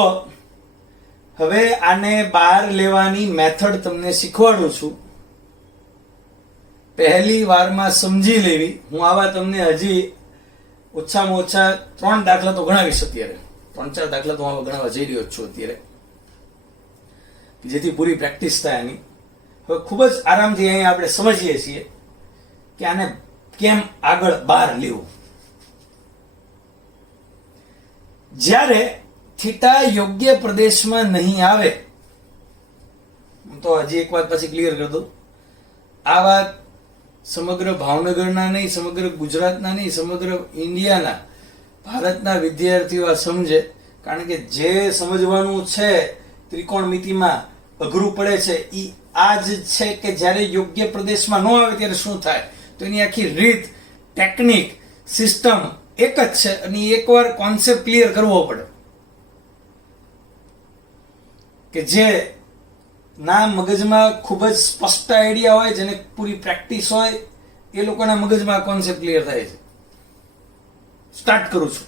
હવે આને બહાર લેવાની મેથડ તમને શીખવાડું છું, પહેલી વારમાં સમજી લેવી. હું આવા તમને હજી ઓછામાં ઓછા 3 દાખલા તો ગણાવીશ અત્યારે, 3-4 દાખલા તો હું ગણાવવા જઈ રહ્યો છું અત્યારે, જેથી પૂરી પ્રેક્ટિસ થાય આની. હવે ખૂબ જ આરામથી અહીંયા આપણે સમજીએ છીએ કે આને કેમ આગળ બહાર લેવું. જ્યારે થીટા યોગ્ય પ્રદેશમાં નહીં આવે, હું તો હજી એક વાત પછી ક્લિયર કરી દઉં, આ વાત સમગ્ર ભાવનગરના નહીં, સમગ્ર ગુજરાતના નહીં, સમગ્ર ઇન્ડિયાના, ભારતના વિદ્યાર્થીઓ આ સમજે. કારણ કે જે સમજવાનું છે ત્રિકોણમિતિમાં અઘરું પડે છે એ આ જ છે કે જ્યારે યોગ્ય પ્રદેશમાં ન આવે ત્યારે શું થાય. તો એની આખી રીત, ટેકનિક, સિસ્ટમ એક જ છે અને એકવાર કોન્સેપ્ટ ક્લિયર કરવો પડે કે જે ના મગજમાં ખૂબ જ સ્પષ્ટ આઈડિયા હોય, જેને પૂરી પ્રેક્ટિસ હોય, એ લોકોના મગજમાં કોન્સેપ્ટ ક્લિયર થાય છે. સ્ટાર્ટ કરું છું.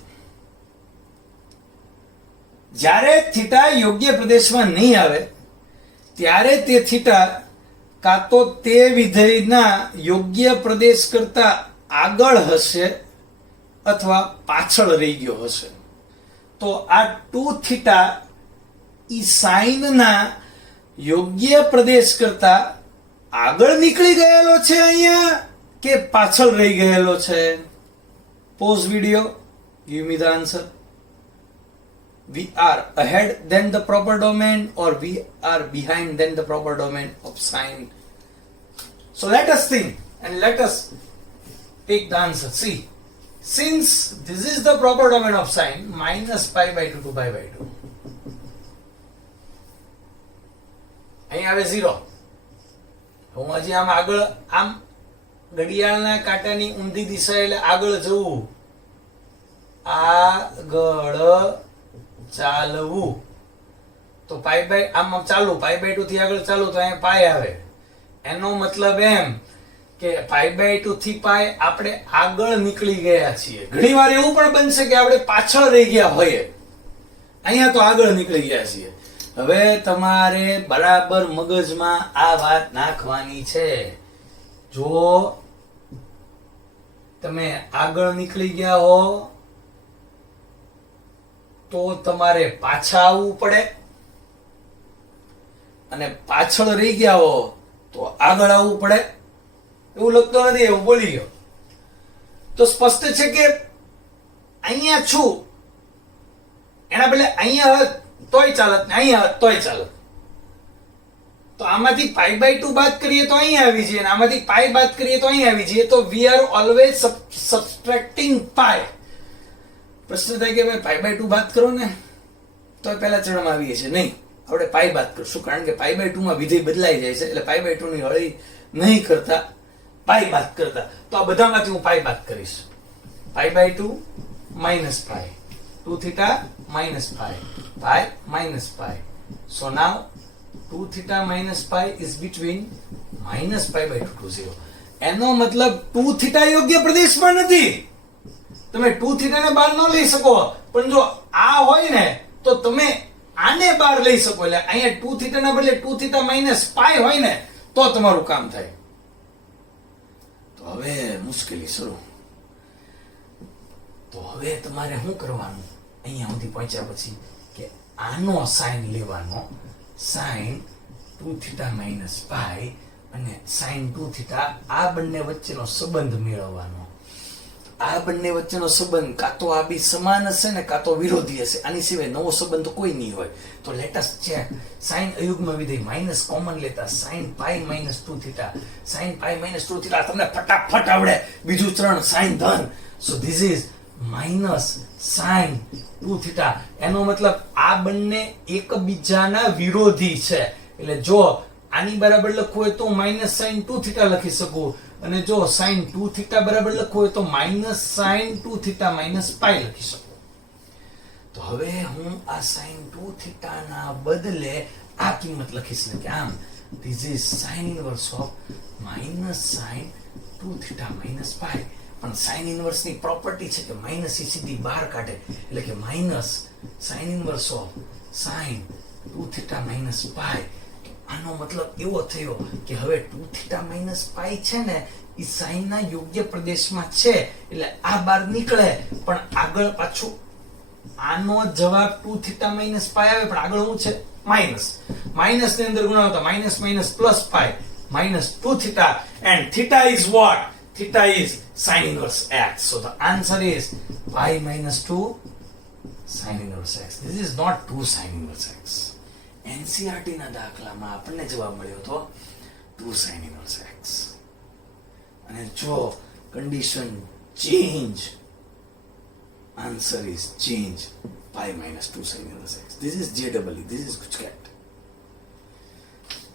જ્યારે થીટા યોગ્ય પ્રદેશમાં નહીં આવે ત્યારે તે થીટા કાં તો તે વિધેયના યોગ્ય પ્રદેશ કરતા આગળ હશે અથવા પાછળ રહી ગયો હશે. તો આ 2 થીટા ઈ સાઈનના યોગ્ય પ્રદેશ કરતા આગળ નીકળી ગયેલો છે અહીંયા કે પાછળ રહી ગયેલો છે? Pause video, give me the answer. We are ahead than the proper domain or we are behind than the proper domain of sine. So let us think and let us take the answer. See, since this is the proper domain of sine, minus pi by 2 to pi by 2. અહીં આવે 0. હું હજી આમ આગળ, આમ ઘડિયાળના કાંટાની ઊંધી દિશા એટલે આગળ જવું, આગળ ચાલવું. તો પાઈ બાય આમ ચાલુ, પાઈ બાય 2 થી આગળ ચાલુ તો અહીંયા પાઈ આવે. એનો મતલબ એમ કે પાઈ બાય 2 થી પાઈ આપણે આગળ નીકળી ગયા છીએ. ઘણીવાર એવું પણ બનશે કે આપણે પાછળ રહી ગયા હોઈએ, અહીંયા તો આગળ નીકળી ગયા છીએ. હવે તમારે બરાબર મગજમાં આ વાત નાખવાની છે. જો તમે આગળ નીકળી ગયા હો તો તમારે પાછા આવવું પડે, અને પાછળ રહી ગયા હો તો આગળ આવવું પડે. એવું લખતો નથી, એવું બોલી ગયો. તો સ્પષ્ટ છે કે અહીંયા છું એના બદલે અહીંયા હોત તોય ચાલત ને અહીંયા હોત તોય ચાલત. તો આમાંથી પાઈ બાય 2 બાદ કરીએ તો અહીંયા આવી જઈએ, અને આમાંથી પાઈ બાદ કરીએ તો અહીંયા આવી જઈએ. તો વી આર ઓલવેઝ સબટ્રેક્ટિંગ પાઈ. પ્રશ્ન થાય કે ભાઈ પાઈ બાય 2 બાદ કરો ને તો પહેલા ચરણમાં આવીએ છીએ. નહીં, આપણે પાઈ બાદ કરશું, કારણ કે પાઈ બાય 2 માં વિધેય બદલાઈ જાય છે. એટલે પાઈ બાય 2 ની હળી નહીં કરતા, પાઈ બાદ કરતા. તો આ બધામાંથી હું પાઈ બાદ કરીશ. Pi by 2 minus pi, 2 theta minus pi, pi minus pi. So now 2 theta minus pi is between minus pi by 2 to 0. એનો મતલબ 2 theta યોગ્ય પ્રદેશમાં નથી. તમે 2 theta ને બહાર ન લઈ શકો, પણ જો આ હોય ને તો તમે આને બહાર લઈ શકો. એટલે અહીંયા 2 theta ના બદલે 2 theta minus pi હોય ને તો તમારું કામ થાય. તો હવે મુશ્કેલી શરૂ. તો હવે તમારે શું કરવાનું? અહીંયા સુધી પહોંચ્યા પછી કે આનો સાઈન લેવાનો, sin 2 theta minus pi અને sin 2 theta, આ બંને વચ્ચેનો સંબંધ મેળવવાનો. આ બંને વચ્ચેનો સંબંધ કાં તો આ બી સમાન હશે ને કાં તો વિરોધી હશે. આની સિવાય નવો સંબંધ કોઈ નહીં હોય. તો લેટ અસ ચેક. sin અયુગ્મ વિધેય માઇનસ કોમન લેતા sin pi minus 2 theta, sin pi minus 2 theta તમને ફટાફટ આવડે. બીજું ચરણ sin ધન. So this is minus sin 2 theta. એનો મતલબ આ બંને એકબીજાના વિરોધી છે. એટલે જો આની બરાબર લખવું હોય તો માઇનસ sin 2 theta લખી શકું, અને જો sin 2 theta બરાબર લખવું હોય તો minus sin 2 theta minus pi લખી શકું. તો હવે હું આ sin 2 theta ના બદલે આ કિંમત લખીશ ને કે આમ this is sin inverse of minus sin 2 theta minus pi. પણ સાઇન ઇનવર્સ ની પ્રોપર્ટી છે કે માઇનસ ની સીધી બહાર કાઢે. એટલે કે minus sine inverse of sine 2 theta minus પાઈ. આનો મતલબ એવો થયો કે હવે 2 થીટા માઇનસ પાઈ છે ને એ સાઇન ના યોગ્ય પ્રદેશમાં છે, એટલે આ બહાર નીકળે. પણ આગળ પાછું આનો જવાબ 2 થીટા માઇનસ પાઈ આવે, પણ આગળ શું છે? માઇનસ. માઇનસ ની અંદર ગુણાવતા minus minus plus pi, minus 2 theta, and theta is what? Theta is sin inverse x. So the answer is pi minus 2 sin inverse x. This is not 2 sin inverse x. NCERT ના દાખલામાં આપણને જવાબ મળ્યો હતો 2 sin inverse x. અને જો condition change, answer is change, pi minus 2 sin inverse x. This is JEE. This is Gujarat.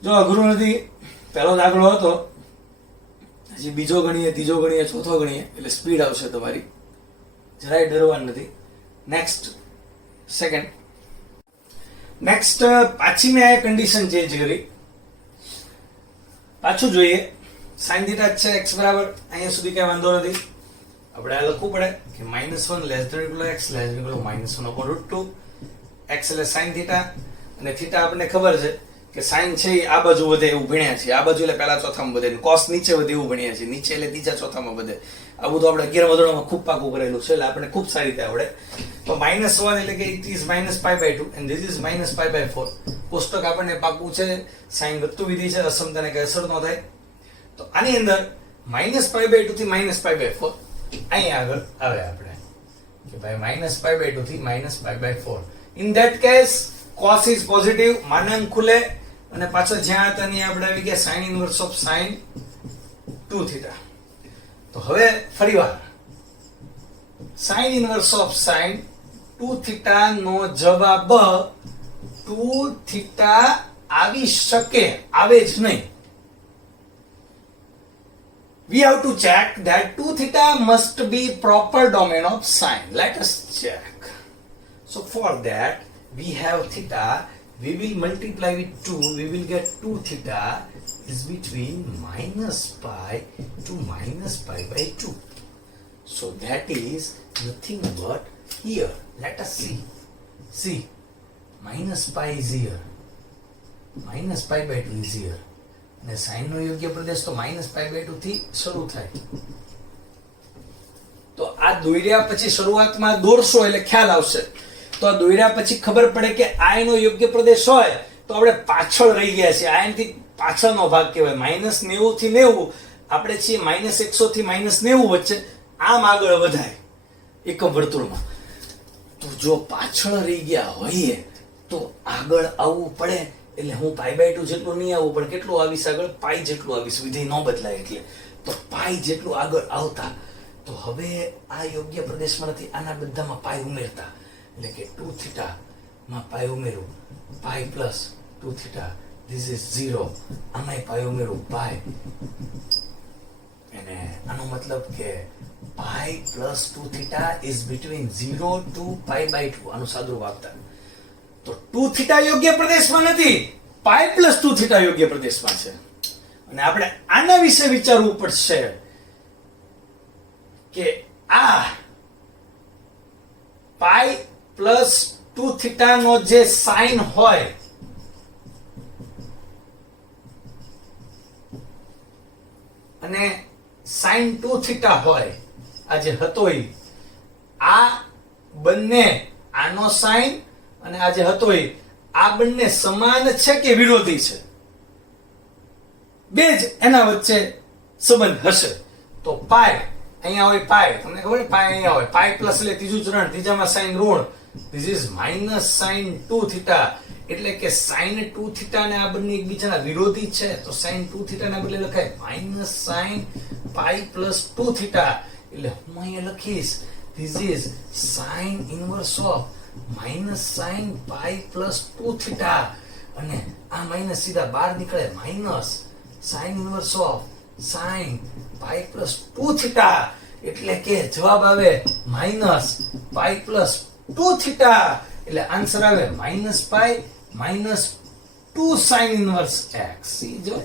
જો અઘરું નથી. પહેલો દાખલો હતો, હજી બીજો ગણીએ, ત્રીજો ગણીએ, ચોથો ગણીએ એટલે સ્પીડ આવશે તમારી. જરાય ડરવાનું નથી. Next second. નેક્સ્ટ પાછી મેં આ કન્ડિશન ચેન્જ કરી. પાછું જોઈએ. sin થીટા છે x બરાબર અહીંયા સુધી કઈ વાંધો નથી. આપણે આ લખવું પડે કે -1 x -1/√2 x એટલે sin થીટા અને થીટા આપણને ખબર છે કે sin છે એ આ બાજુ વધે એવું ભણ્યા છે. આ બાજુ એટલે પહેલા ચોથામાં વધે, cos નીચે વધે એવું ભણ્યા છે. નીચે એટલે ત્રીજા ચોથામાં વધે. આ બધું આપણે 11મા ધોરણમાં ખૂબ પાકું કરેલું છે એટલે આપણે ખૂબ સારી રીતે આવડે. તો -1 એટલે કે it is -π/2 and this is -π/4. કોષ્ટક આપણને પાકું છે. sin વધતું વિધિ છે, અસમતાને કઈ અસર ન થાય. તો આની અંદર -π/2 થી -π/4 અહીંયા આગળ આવે આપણે કે ભાઈ -π/2 થી -π/4. in that case cos is positive, માનાંક ખુલે અને પાછળ જ્યાં હતા ત્યાં આપણે આવી ગયા sin inverse of sin 2 theta. તો હવે ફરીવાર sin inverse of sin 2 theta નો જવાબ 2 થીટા આવી શકે, આવે જ નહીં. We have to check that 2 theta must be proper domain of sin. Let us check. So for that we have theta, we will multiply with 2, we will get 2 theta is between -π to -π/2. So that is nothing but here. Let us see. See, -π is here, -π/2 is here. અને sin નો યોગ્ય પ્રદેશ તો -π/2 થી શરૂ થાય. તો આ દોર્યા પછી શરૂઆતમાં દોરશો એટલે ખ્યાલ આવશે. તો આ દોર્યા પછી ખબર પડે કે I નો યોગ્ય પ્રદેશ હોય તો આપણે પાછળ રહી ગયા છીએ. I થી પાછળનો ભાગ કહેવાય. -90 થી 90 આપણે છીએ -100 થી -90 વચ્ચે. આમ આગળ વધાય એકમ વર્તુળમાં. તો જો પાછળ રહી ગયા હોઈએ તો આગળ આવવું પડે. એટલે હું π/2 જેટલું નહીં આવું પણ કેટલું આવીશ આગળ? π જેટલું આવીશ. વિધેય ન બદલાય એટલે. તો π જેટલું આગળ આવતા. તો હવે આ યોગ્ય પ્રદેશમાં નથી, આના બધામાં π ઉમેરતા. એટલે કે 2 થીટા માં π ઉમેરું, π પ્લસ 2 થીટા, ધીસ ઇઝ 0. આમાંય π ઉમેરું, π. અને આનો મતલબ કે π plus 2 theta is between 0 to π/2. આનું સાદુરૂપ આપતા. તો 2 થીટા યોગ્ય પ્રદેશમાં નથી, π પ્લસ 2 થીટા યોગ્ય પ્રદેશમાં છે. અને આપણે આના વિશે વિચારવું પડશે કે આ π પ્લસ 2 થીટા નો જે સાઇન હોય અને sin 2 થીટા હોય, આ જે હતો આ બંને, આનો સાઇન અને આ જે હતો આ બંને સમાન છે કે વિરોધી છે? બે જ એના વચ્ચે સંબંધ હશે. તો પાઈ અહીંયા હોય, પાઈ તમને ખબર છે, પાઈ અહીંયા હોય, પાઈ પ્લસ એટલે ત્રીજું ચરણ, ત્રીજામાં સાઇન ઋણ, this is minus sign 2 theta. એટલે કે સાઇન 2 થીટા ને આ બંને એકબીજાના વિરોધી છે. તો સાઇન 2 થીટા ના બદલે લખાય minus sign pi plus 2 theta. એટલે હું અહીંયા લખીશ this is sine inverse of minus sign pi plus 2 theta. અને આ માઇનસ સીધા બહાર નીકળે, minus sine inverse of sine pi plus 2 theta. એટલે કે જવાબ આવે માઇનસ પાઈ પ્લસ 2 થીટા. એટલે આન્સર આવે minus pi minus 2 sine inverse x.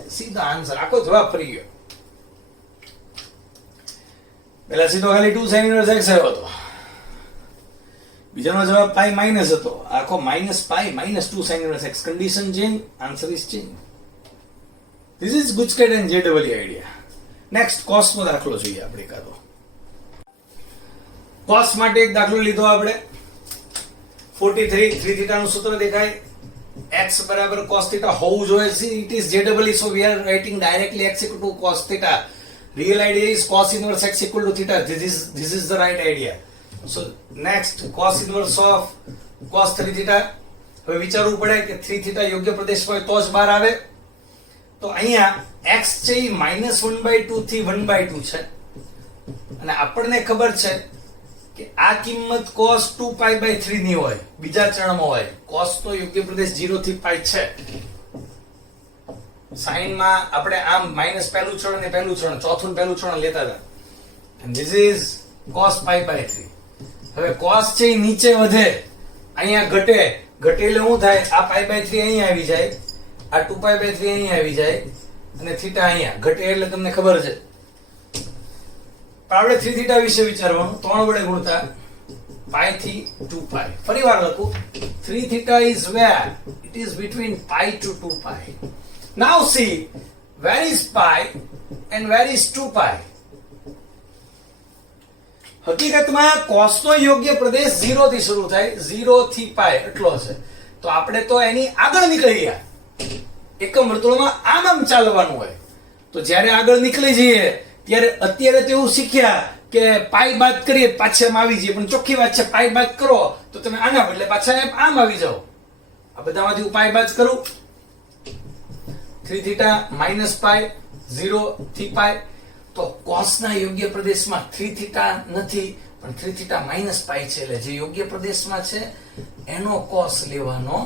સીધા આન્સર, આખો જવાબ ફરી ગયો. પેલા સીધો ખાલી 2 સાઇન ઇનવર્સ એક્સ આવ્યો હતો, બીજાનો જવાબ પાઈ માઇનસ હતો, આખો minus pi minus 2 sine inverse x. Condition change, answer is change. This is ગુચકેટ and J W idea. Next cos નો દાખલો જોઈએ આપણે કાઢો. કોસ માટે એક દાખલો લીધો આપણે. 43 3 થીટા નું સૂત્ર દેખાય, x બરાબર cos થીટા હોવું જોઈએ. It is JW, so we R writing directly x equal to cos theta. Real idea is cos inverse x equal to theta. This is the right idea. So next, cos inverse of cos 3 theta. હવે વિચારવું પડે કે 3 theta યોગ્ય પ્રદેશ હોય તો જ બહાર આવે. તો અહીંયા x છે એ -1/2 થી 1/2 છે અને આપણને ખબર છે કે આ કિંમત cos 2π/3 ની હોય, બીજા ચરણમાં હોય. cos નો યોગ્ય પ્રદેશ 0 થી π છે. સાઇન માં આપણે આમ માઈનસ પહેલું ચરણ ને પહેલું ચરણ, ચોથું પહેલું ચરણ લેતા હતા. and this is cos π/3. હવે cos છે એ નીચે વધે, અહીંયા ઘટે, ઘટે એટલે શું થાય? આ π/3 અહીંયા આવી જાય, આ 2π/3 અહીંયા આવી જાય, અને થીટા અહીંયા ઘટે એટલે તમને ખબર છે. આપણે 3 થીટા વિશે વિચારવાનું. 3 વડે ગુણતા π થી 2π. ફરીવાર લખું. 3 theta is where? It is between π to 2π. Now see, where is π and where is 2π? હકીકતમાં cos નો યોગ્ય પ્રદેશ 0 થી શરૂ થાય, 0 થી π એટલો છે. તો આપણે તો એની આગળ નીકળી ગયા. એકમ વર્તુળમાં આમ ચાલવાનું હોય. તો જ્યારે આગળ નીકળી જઈએ ત્યારે અત્યારે તો એવું શીખ્યા કે પાઈ બાદ કરીએ પાછા આમ આવી જઈએ, પણ ચોખ્ખી વાત છે પાઈ બાદ કરો તો તમે આના બદલે પાછા આમ આવી જાઓ. આ બધામાંથી હું પાઈ બાદ કરું. 3 થીટા માઇનસ પાઈ 0 થી પાઈ. તો cos ના યોગ્ય પ્રદેશમાં 3 થીટા નથી, પણ 3 થીટા માઇનસ પાઈ છે. એટલે જે યોગ્ય પ્રદેશમાં છે એનો cos લેવાનો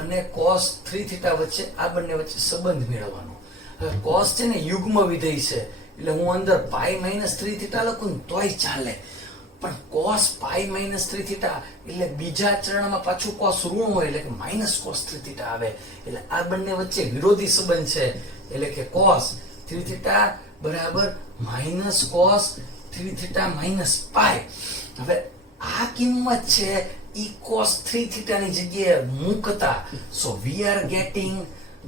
અને cos 3 થીટા વચ્ચે આ બંને વચ્ચે સંબંધ મેળવવાનો. હવે cos છે ને યુગ્મ વિધેય છે, એટલે હું અંદર પાઈ માઇનસ 3 થીટા લખું ને તોય ચાલે, પણ cos પાઈ માઇનસ 3 થીટા એટલે બીજા ચરણમાં પાછું cos ઋણ હોય, એટલે કે માઇનસ cos 3 થીટા આવે. એટલે આ બંને વચ્ચે વિરોધી સંબંધ છે, એટલે કે cos 3 થીટા બરાબર માઇનસ cos 3 થીટા માઇનસ પાઈ. હવે આ કિંમત છે ઈ cos 3 થીટા ની જગ્યાએ મૂકતા, so we are getting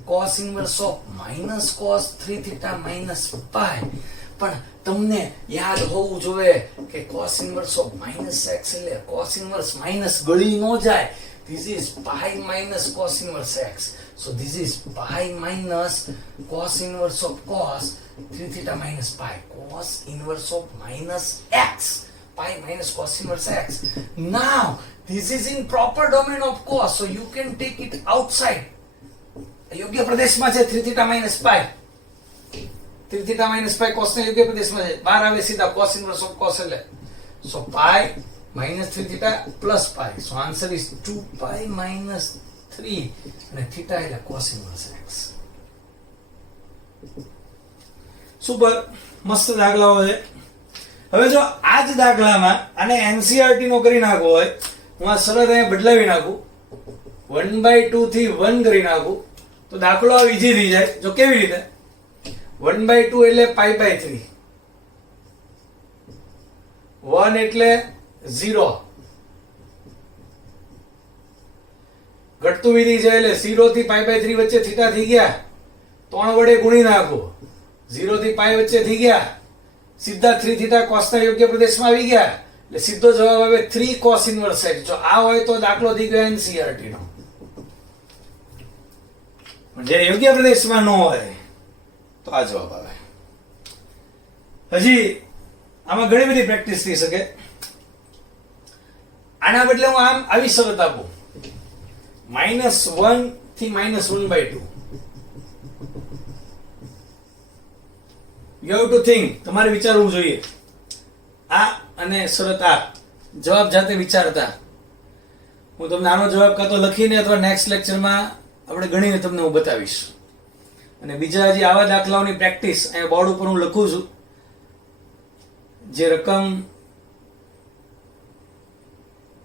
cos inverse of minus cos 3 theta minus pi. પણ તમને યાદ હોવું જોઈએ કે cos inverse of minus x એટલે cos inverse minus ગળી ન જાય. This is pi minus cos inverse x. So this is pi minus cos inverse of cos 3 theta minus pi. Cos inverse of minus x. Pi minus cos inverse x. Now this is in proper domain of cos, so you can take it outside. યોગ્ય પ્રદેશમાં છે 3 theta minus પાઈ. 3 theta minus પાઈ cos ના યોગ્ય પ્રદેશમાં છે. બહાર આવે સીધા cos ઇન્વર્સ ઓફ cos એટલે so pi minus 3 theta plus pi. So answer is 2 pi minus 3 અને થીટા એટલે cos ઇન્વર્સ x. સુપર, મસ્ત દાખલાઓ છે. હવે જો આ જ દાખલામાં આને NCERT નો કરી નાખવો હોય, હું આ સરળ અહીંયા બદલાવી નાખું, 1/2 થી 1 કરી નાખું તો દાખલો આ ઈઝી થઈ જાય. જો કેવી રીતે? 1/2 એટલે π/3, 1 એટલે 0, ઘટતું વિધિ છે એટલે 0 થી π/3 વચ્ચે થીટા થઈ ગયા, 3 વડે ગુણી નાખો, 0 થી π વચ્ચે થઈ ગયા, સીધા 3 થીટા cos ના યોગ્ય પ્રદેશમાં આવી ગયા, એટલે સીધો જવાબ આવે 3 cos ઇન્વર્સ x. જો આ હોય તો દાખલો થઈ ગયો NCERT નો. જે યોગ્ય પ્રદેશમાં ન હોય તો આ જવાબ આવે. હજી આમાં ઘણી બધી પ્રેક્ટિસ થઈ શકે. આના બદલે હું આમ આવી શરત આપું, -1 થી -1/2. You have to think. તમારે વિચારવું જોઈએ. આ અને શરત આ જવાબ જાતે વિચારતા. હું તમને આનો જવાબ કાં તો લખીને અથવા નેક્સ્ટ લેક્ચરમાં આપણે ગણીને તમને હું બતાવીશ. અને બીજા હજી આવા દાખલાઓની પ્રેક્ટિસ અહીંયા બોર્ડ ઉપર હું લખું છું. જે રકમ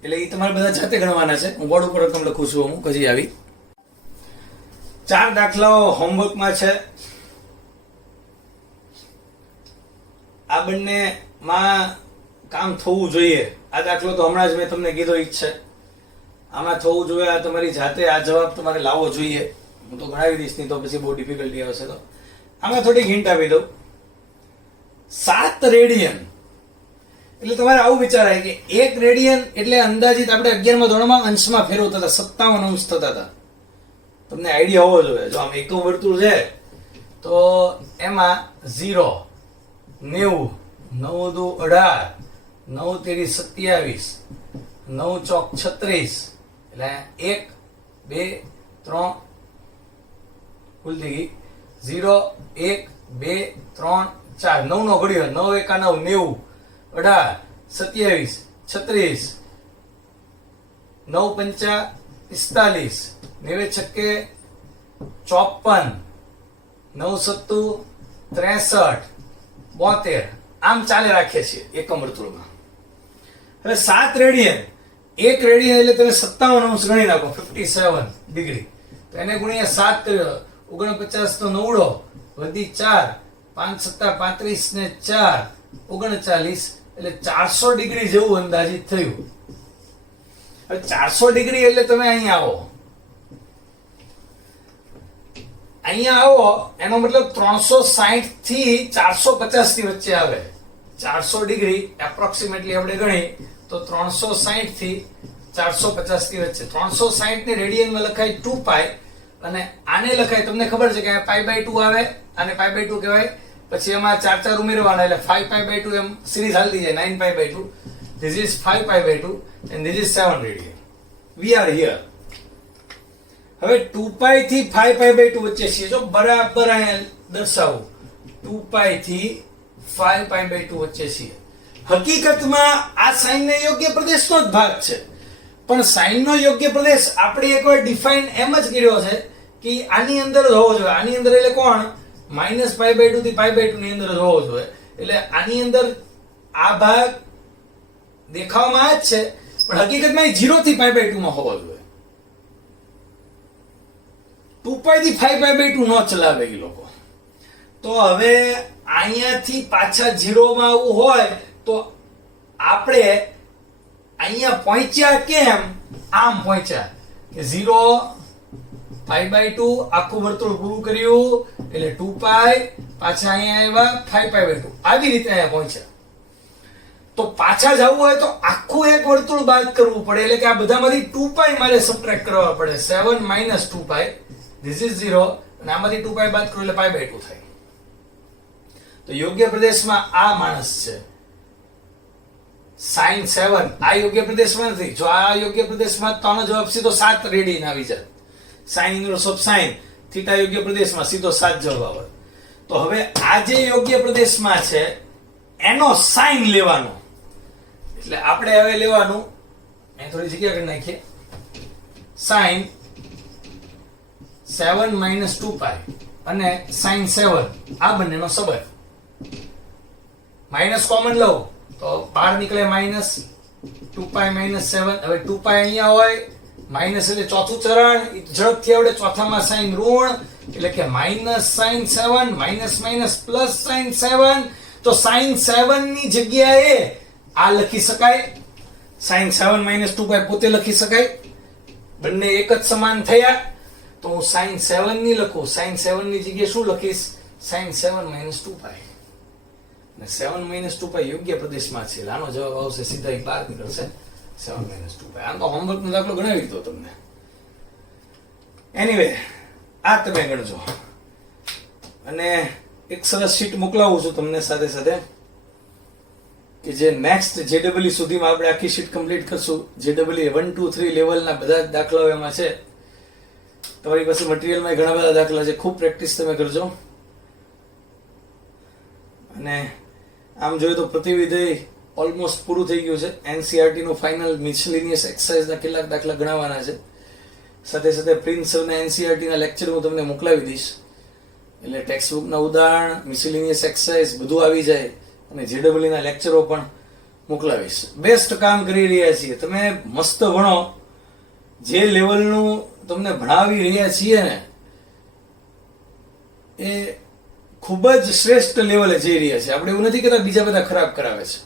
એટલે એ તમારે બધા જાતે ગણવાના છે. હું બોર્ડ ઉપર રકમ લખું છું અમુક હજી આવી. 4 દાખલાઓ હોમવર્કમાં છે. આ બંનેમાં કામ થવું જોઈએ. આ દાખલો તો હમણાં જ મેં તમને કીધો ઈ જ છે. આમાં થવું જોઈએ. આ તમારી જાતે આ જવાબ તમારે લાવવો જોઈએ. હું તો ગણાવી દઈશ, નહીં તો પછી બહુ ડિફિકલ્ટી આવશે. તો આમાં થોડીક હિન્ટ આપી દઉં. 7 રેડિયન એટલે તમારે આવું વિચારાય કે 1 રેડિયન એટલે અંદાજિત આપણે 11મા ધોરણમાં અંશમાં ફેરવતા હતા, 57 અંશ થતા હતા. તમને આઈડિયા હોવો જોઈએ. જો આમ એકમ વર્તુળ છે તો એમાં 0, 90, 9 દુ 18, 9 તેરી 27, 9 ચોક 36, એટલે 1 2 3 કુલ થઈ ગઈ 0 1 2 3 4. 9 નો ઘડિયો, 9 એકા 9, 90, 18, 27, 36, 9 પંચા 45, 9 છક્કે 54, 9 સત્તુ 63, 72. આમ ચાલે રાખીએ છીએ એકમ વર્તુળમાં. હવે 7 રેડિયન, 1 રેડિયન એટલે તમે 57 અંશ ગણી નાખો, 57 ડિગ્રી. તો એને ગુણ્યા 7 કર્યો, 49 તો 9 વધી 4, 5 સત્તા 35 ને 4 39, એટલે 400 ડિગ્રી જેવું અંદાજિત થયું. હવે 400 ડિગ્રી એટલે તમે અહીંયા આવો, એનો મતલબ 360 થી 450 ની વચ્ચે આવે. 400 ડિગ્રી એપ્રોક્સિમેટલી આપણે ગણી તો 360 થી 450 ની વચ્ચે. 360 ને રેડિયનમાં લખાય 2π અને આને લખાય, તમને ખબર છે કે π/2 આવે, આને π/2 કહેવાય. પછી એમાં 4 4 ઉમેરવાના એટલે 5π/2 એમ સિરીઝ હાલતી જાય, 9π/2. This is 5π/2 and this is 7 radian. We are here. હવે 2π થી 5π/2 વચ્ચે છે, જો બરાબર અહીંયા દર્શાવું, 2π થી 5π/2 વચ્ચે છે. હકીકતમાં આ સાઈન ને યોગ્ય પ્રદેશનો જ ભાગ છે, પણ સાઈન નો યોગ્ય પ્રદેશ આપણે એકવાર ડિફાઇન એમ જ કર્યો છે કે આની અંદર જ હોવો જોઈએ. આની અંદર એટલે કોણ? -π/2 થી π/2 ની અંદર જ હોવો જોઈએ. એટલે આની અંદર આ ભાગ દેખાવમાં આ જ છે, પણ હકીકતમાં એ 0 થી π/2 માં હોવો જોઈએ. 2π થી 5π/2 નો ચલાવે એ લોકો. તો હવે અહીંયાથી પાછા 0 માં આવવું હોય તો આપણે અહીંયા પહોંચ્યા કેમ? આમ પહોંચ્યા કે 0 π/2 આખું વર્તુળ પૂરું કર્યું એટલે 2π, પાછા અહીંયા આવ્યા 5π/2, આવી રીતે અહીંયા પહોંચ્યા. તો પાછા જવું હોય તો આખું એક વર્તુળ બાદ કરવું પડે, એટલે કે આ બધામાંથી 2π મારે સબટ્રેક્ટ કરવા પડે. 7 - 2π, this is 0, અને આમાંથી 2π બાદ કરો એટલે π/2 થાય. તો યોગ્ય પ્રદેશમાં આ માણસ છે sin 7. આ યોગ્ય પ્રદેશમાં નથી. જો આ યોગ્ય પ્રદેશમાં તો આનો જવાબ સીધો 7 રેડિયન આવી જાય. sin inverse of sin theta યોગ્ય પ્રદેશમાં સીધો 7 જવાબ આવે. તો હવે આ જે યોગ્ય પ્રદેશમાં છે એનો sin લેવાનો, એટલે આપણે હવે લેવાનું, અહીં થોડી જગ્યા કરી નાખીએ, sin 7 - 2π અને sin 7, આ બંનેનો સંબંધ. માઇનસ કોમન લઉં તો બહાર નીકળે -2π - 7. હવે 2π અહીંયા હોય, માઇનસ એટલે ચોથું ચરણ, ઝડપથી આવડે, ચોથામાં સાઈન ઋણ, એટલે કે -sin 7 - sin 7. તો sin 7 ની જગ્યાએ આ લખી શકાય, sin 7 - 2π પોતે લખી શકાય, બંને એક જ સમાન થયા. તો હું sin 7 ની લખું, sin 7 ની જગ્યાએ શું લખીશ? sin 7 - 2π. 7 - 2π યોગ્ય પ્રદેશમાં છે, આનો જવાબ આવશે સીધા બહાર નીકળશે 7 - 2π. આમ તો હોમવર્ક નો દાખલો ગણાવી દીધો તમને. એનીવે આ તમે ગણજો, અને એક સરસ શીટ મોકલાવું છું તમને સાથે સાથે, કે જે નેક્સ્ટ JEE સુધીમાં આપણે આખી શીટ કમ્પ્લીટ કરશું. JEE 1, 2, 3 લેવલના બધા દાખલાઓ એમાં છે. તમારી પાસે મટીરિયલમાં ઘણા બધા દાખલા છે, ખૂબ પ્રેક્ટિસ તમે કરજો. અને આમ જોઈએ તો પ્રતિવિધેય ઓલમોસ્ટ પૂરું થઈ ગયું છે. NCERT નું ફાઇનલ મિસલેનિયસ એક્સરસાઇઝના કેટલાક દાખલા ગણાવવાના છે. સાથે સાથે પ્રિન્સ અને NCERT ના લેક્ચર હું તમને મોકલાવી દઈશ, એટલે ટેક્સ્ટ બુકના ઉદાહરણ, મિસલેનિયસ એક્સરસાઇઝ બધું આવી જાય, અને JEE ના લેક્ચરો પણ મોકલાવીશ. બેસ્ટ કામ કરી રહ્યા છીએ, તમે મસ્ત ભણો. જે લેવલનું તમને ભણાવી રહ્યા છીએ ને એ ખૂબ જ શ્રેષ્ઠ લેવલે જઈ રહ્યા છે. આપણે એવું નથી કહેતા બીજા બધા ખરાબ કરાવે છે,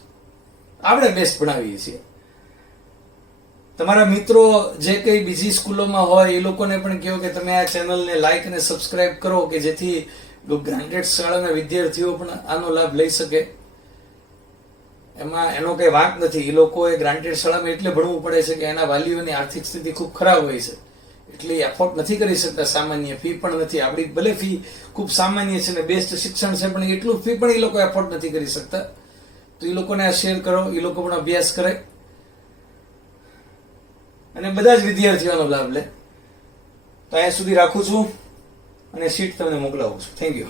આપણે બેસ્ટ ભણાવીએ છીએ. તમારા મિત્રો જે કઈ બીજી સ્કૂલોમાં હોય એ લોકોને પણ કહો કે તમે આ ચેનલને લાઈક અને સબસ્ક્રાઇબ કરો, કે જેથી ગ્રાન્ટેડ શાળાના વિદ્યાર્થીઓ પણ આનો લાભ લઈ શકે. એમાં એનો કઈ વાંક નથી. એ લોકોએ ગ્રાન્ટેડ શાળામાં એટલે ભણવું પડે છે કે એના વાલીઓની આર્થિક સ્થિતિ ખૂબ ખરાબ હોય છે, એટલે એફોર્ડ નથી કરી શકતા. સામાન્ય ફી પણ નથી, આપણી ભલે ફી ખૂબ સામાન્ય છે ને બેસ્ટ શિક્ષણ છે, પણ એટલું ફી પણ એ લોકો એફોર્ડ નથી કરી શકતા. તો એ લોકોને આ શેર કરો, એ લોકો પણ અભ્યાસ કરે અને બધા જ વિદ્યાર્થીઓનો લાભ લે. તો અહીંયા સુધી રાખું છું અને શીટ તમને મોકલાવું છું. Thank you.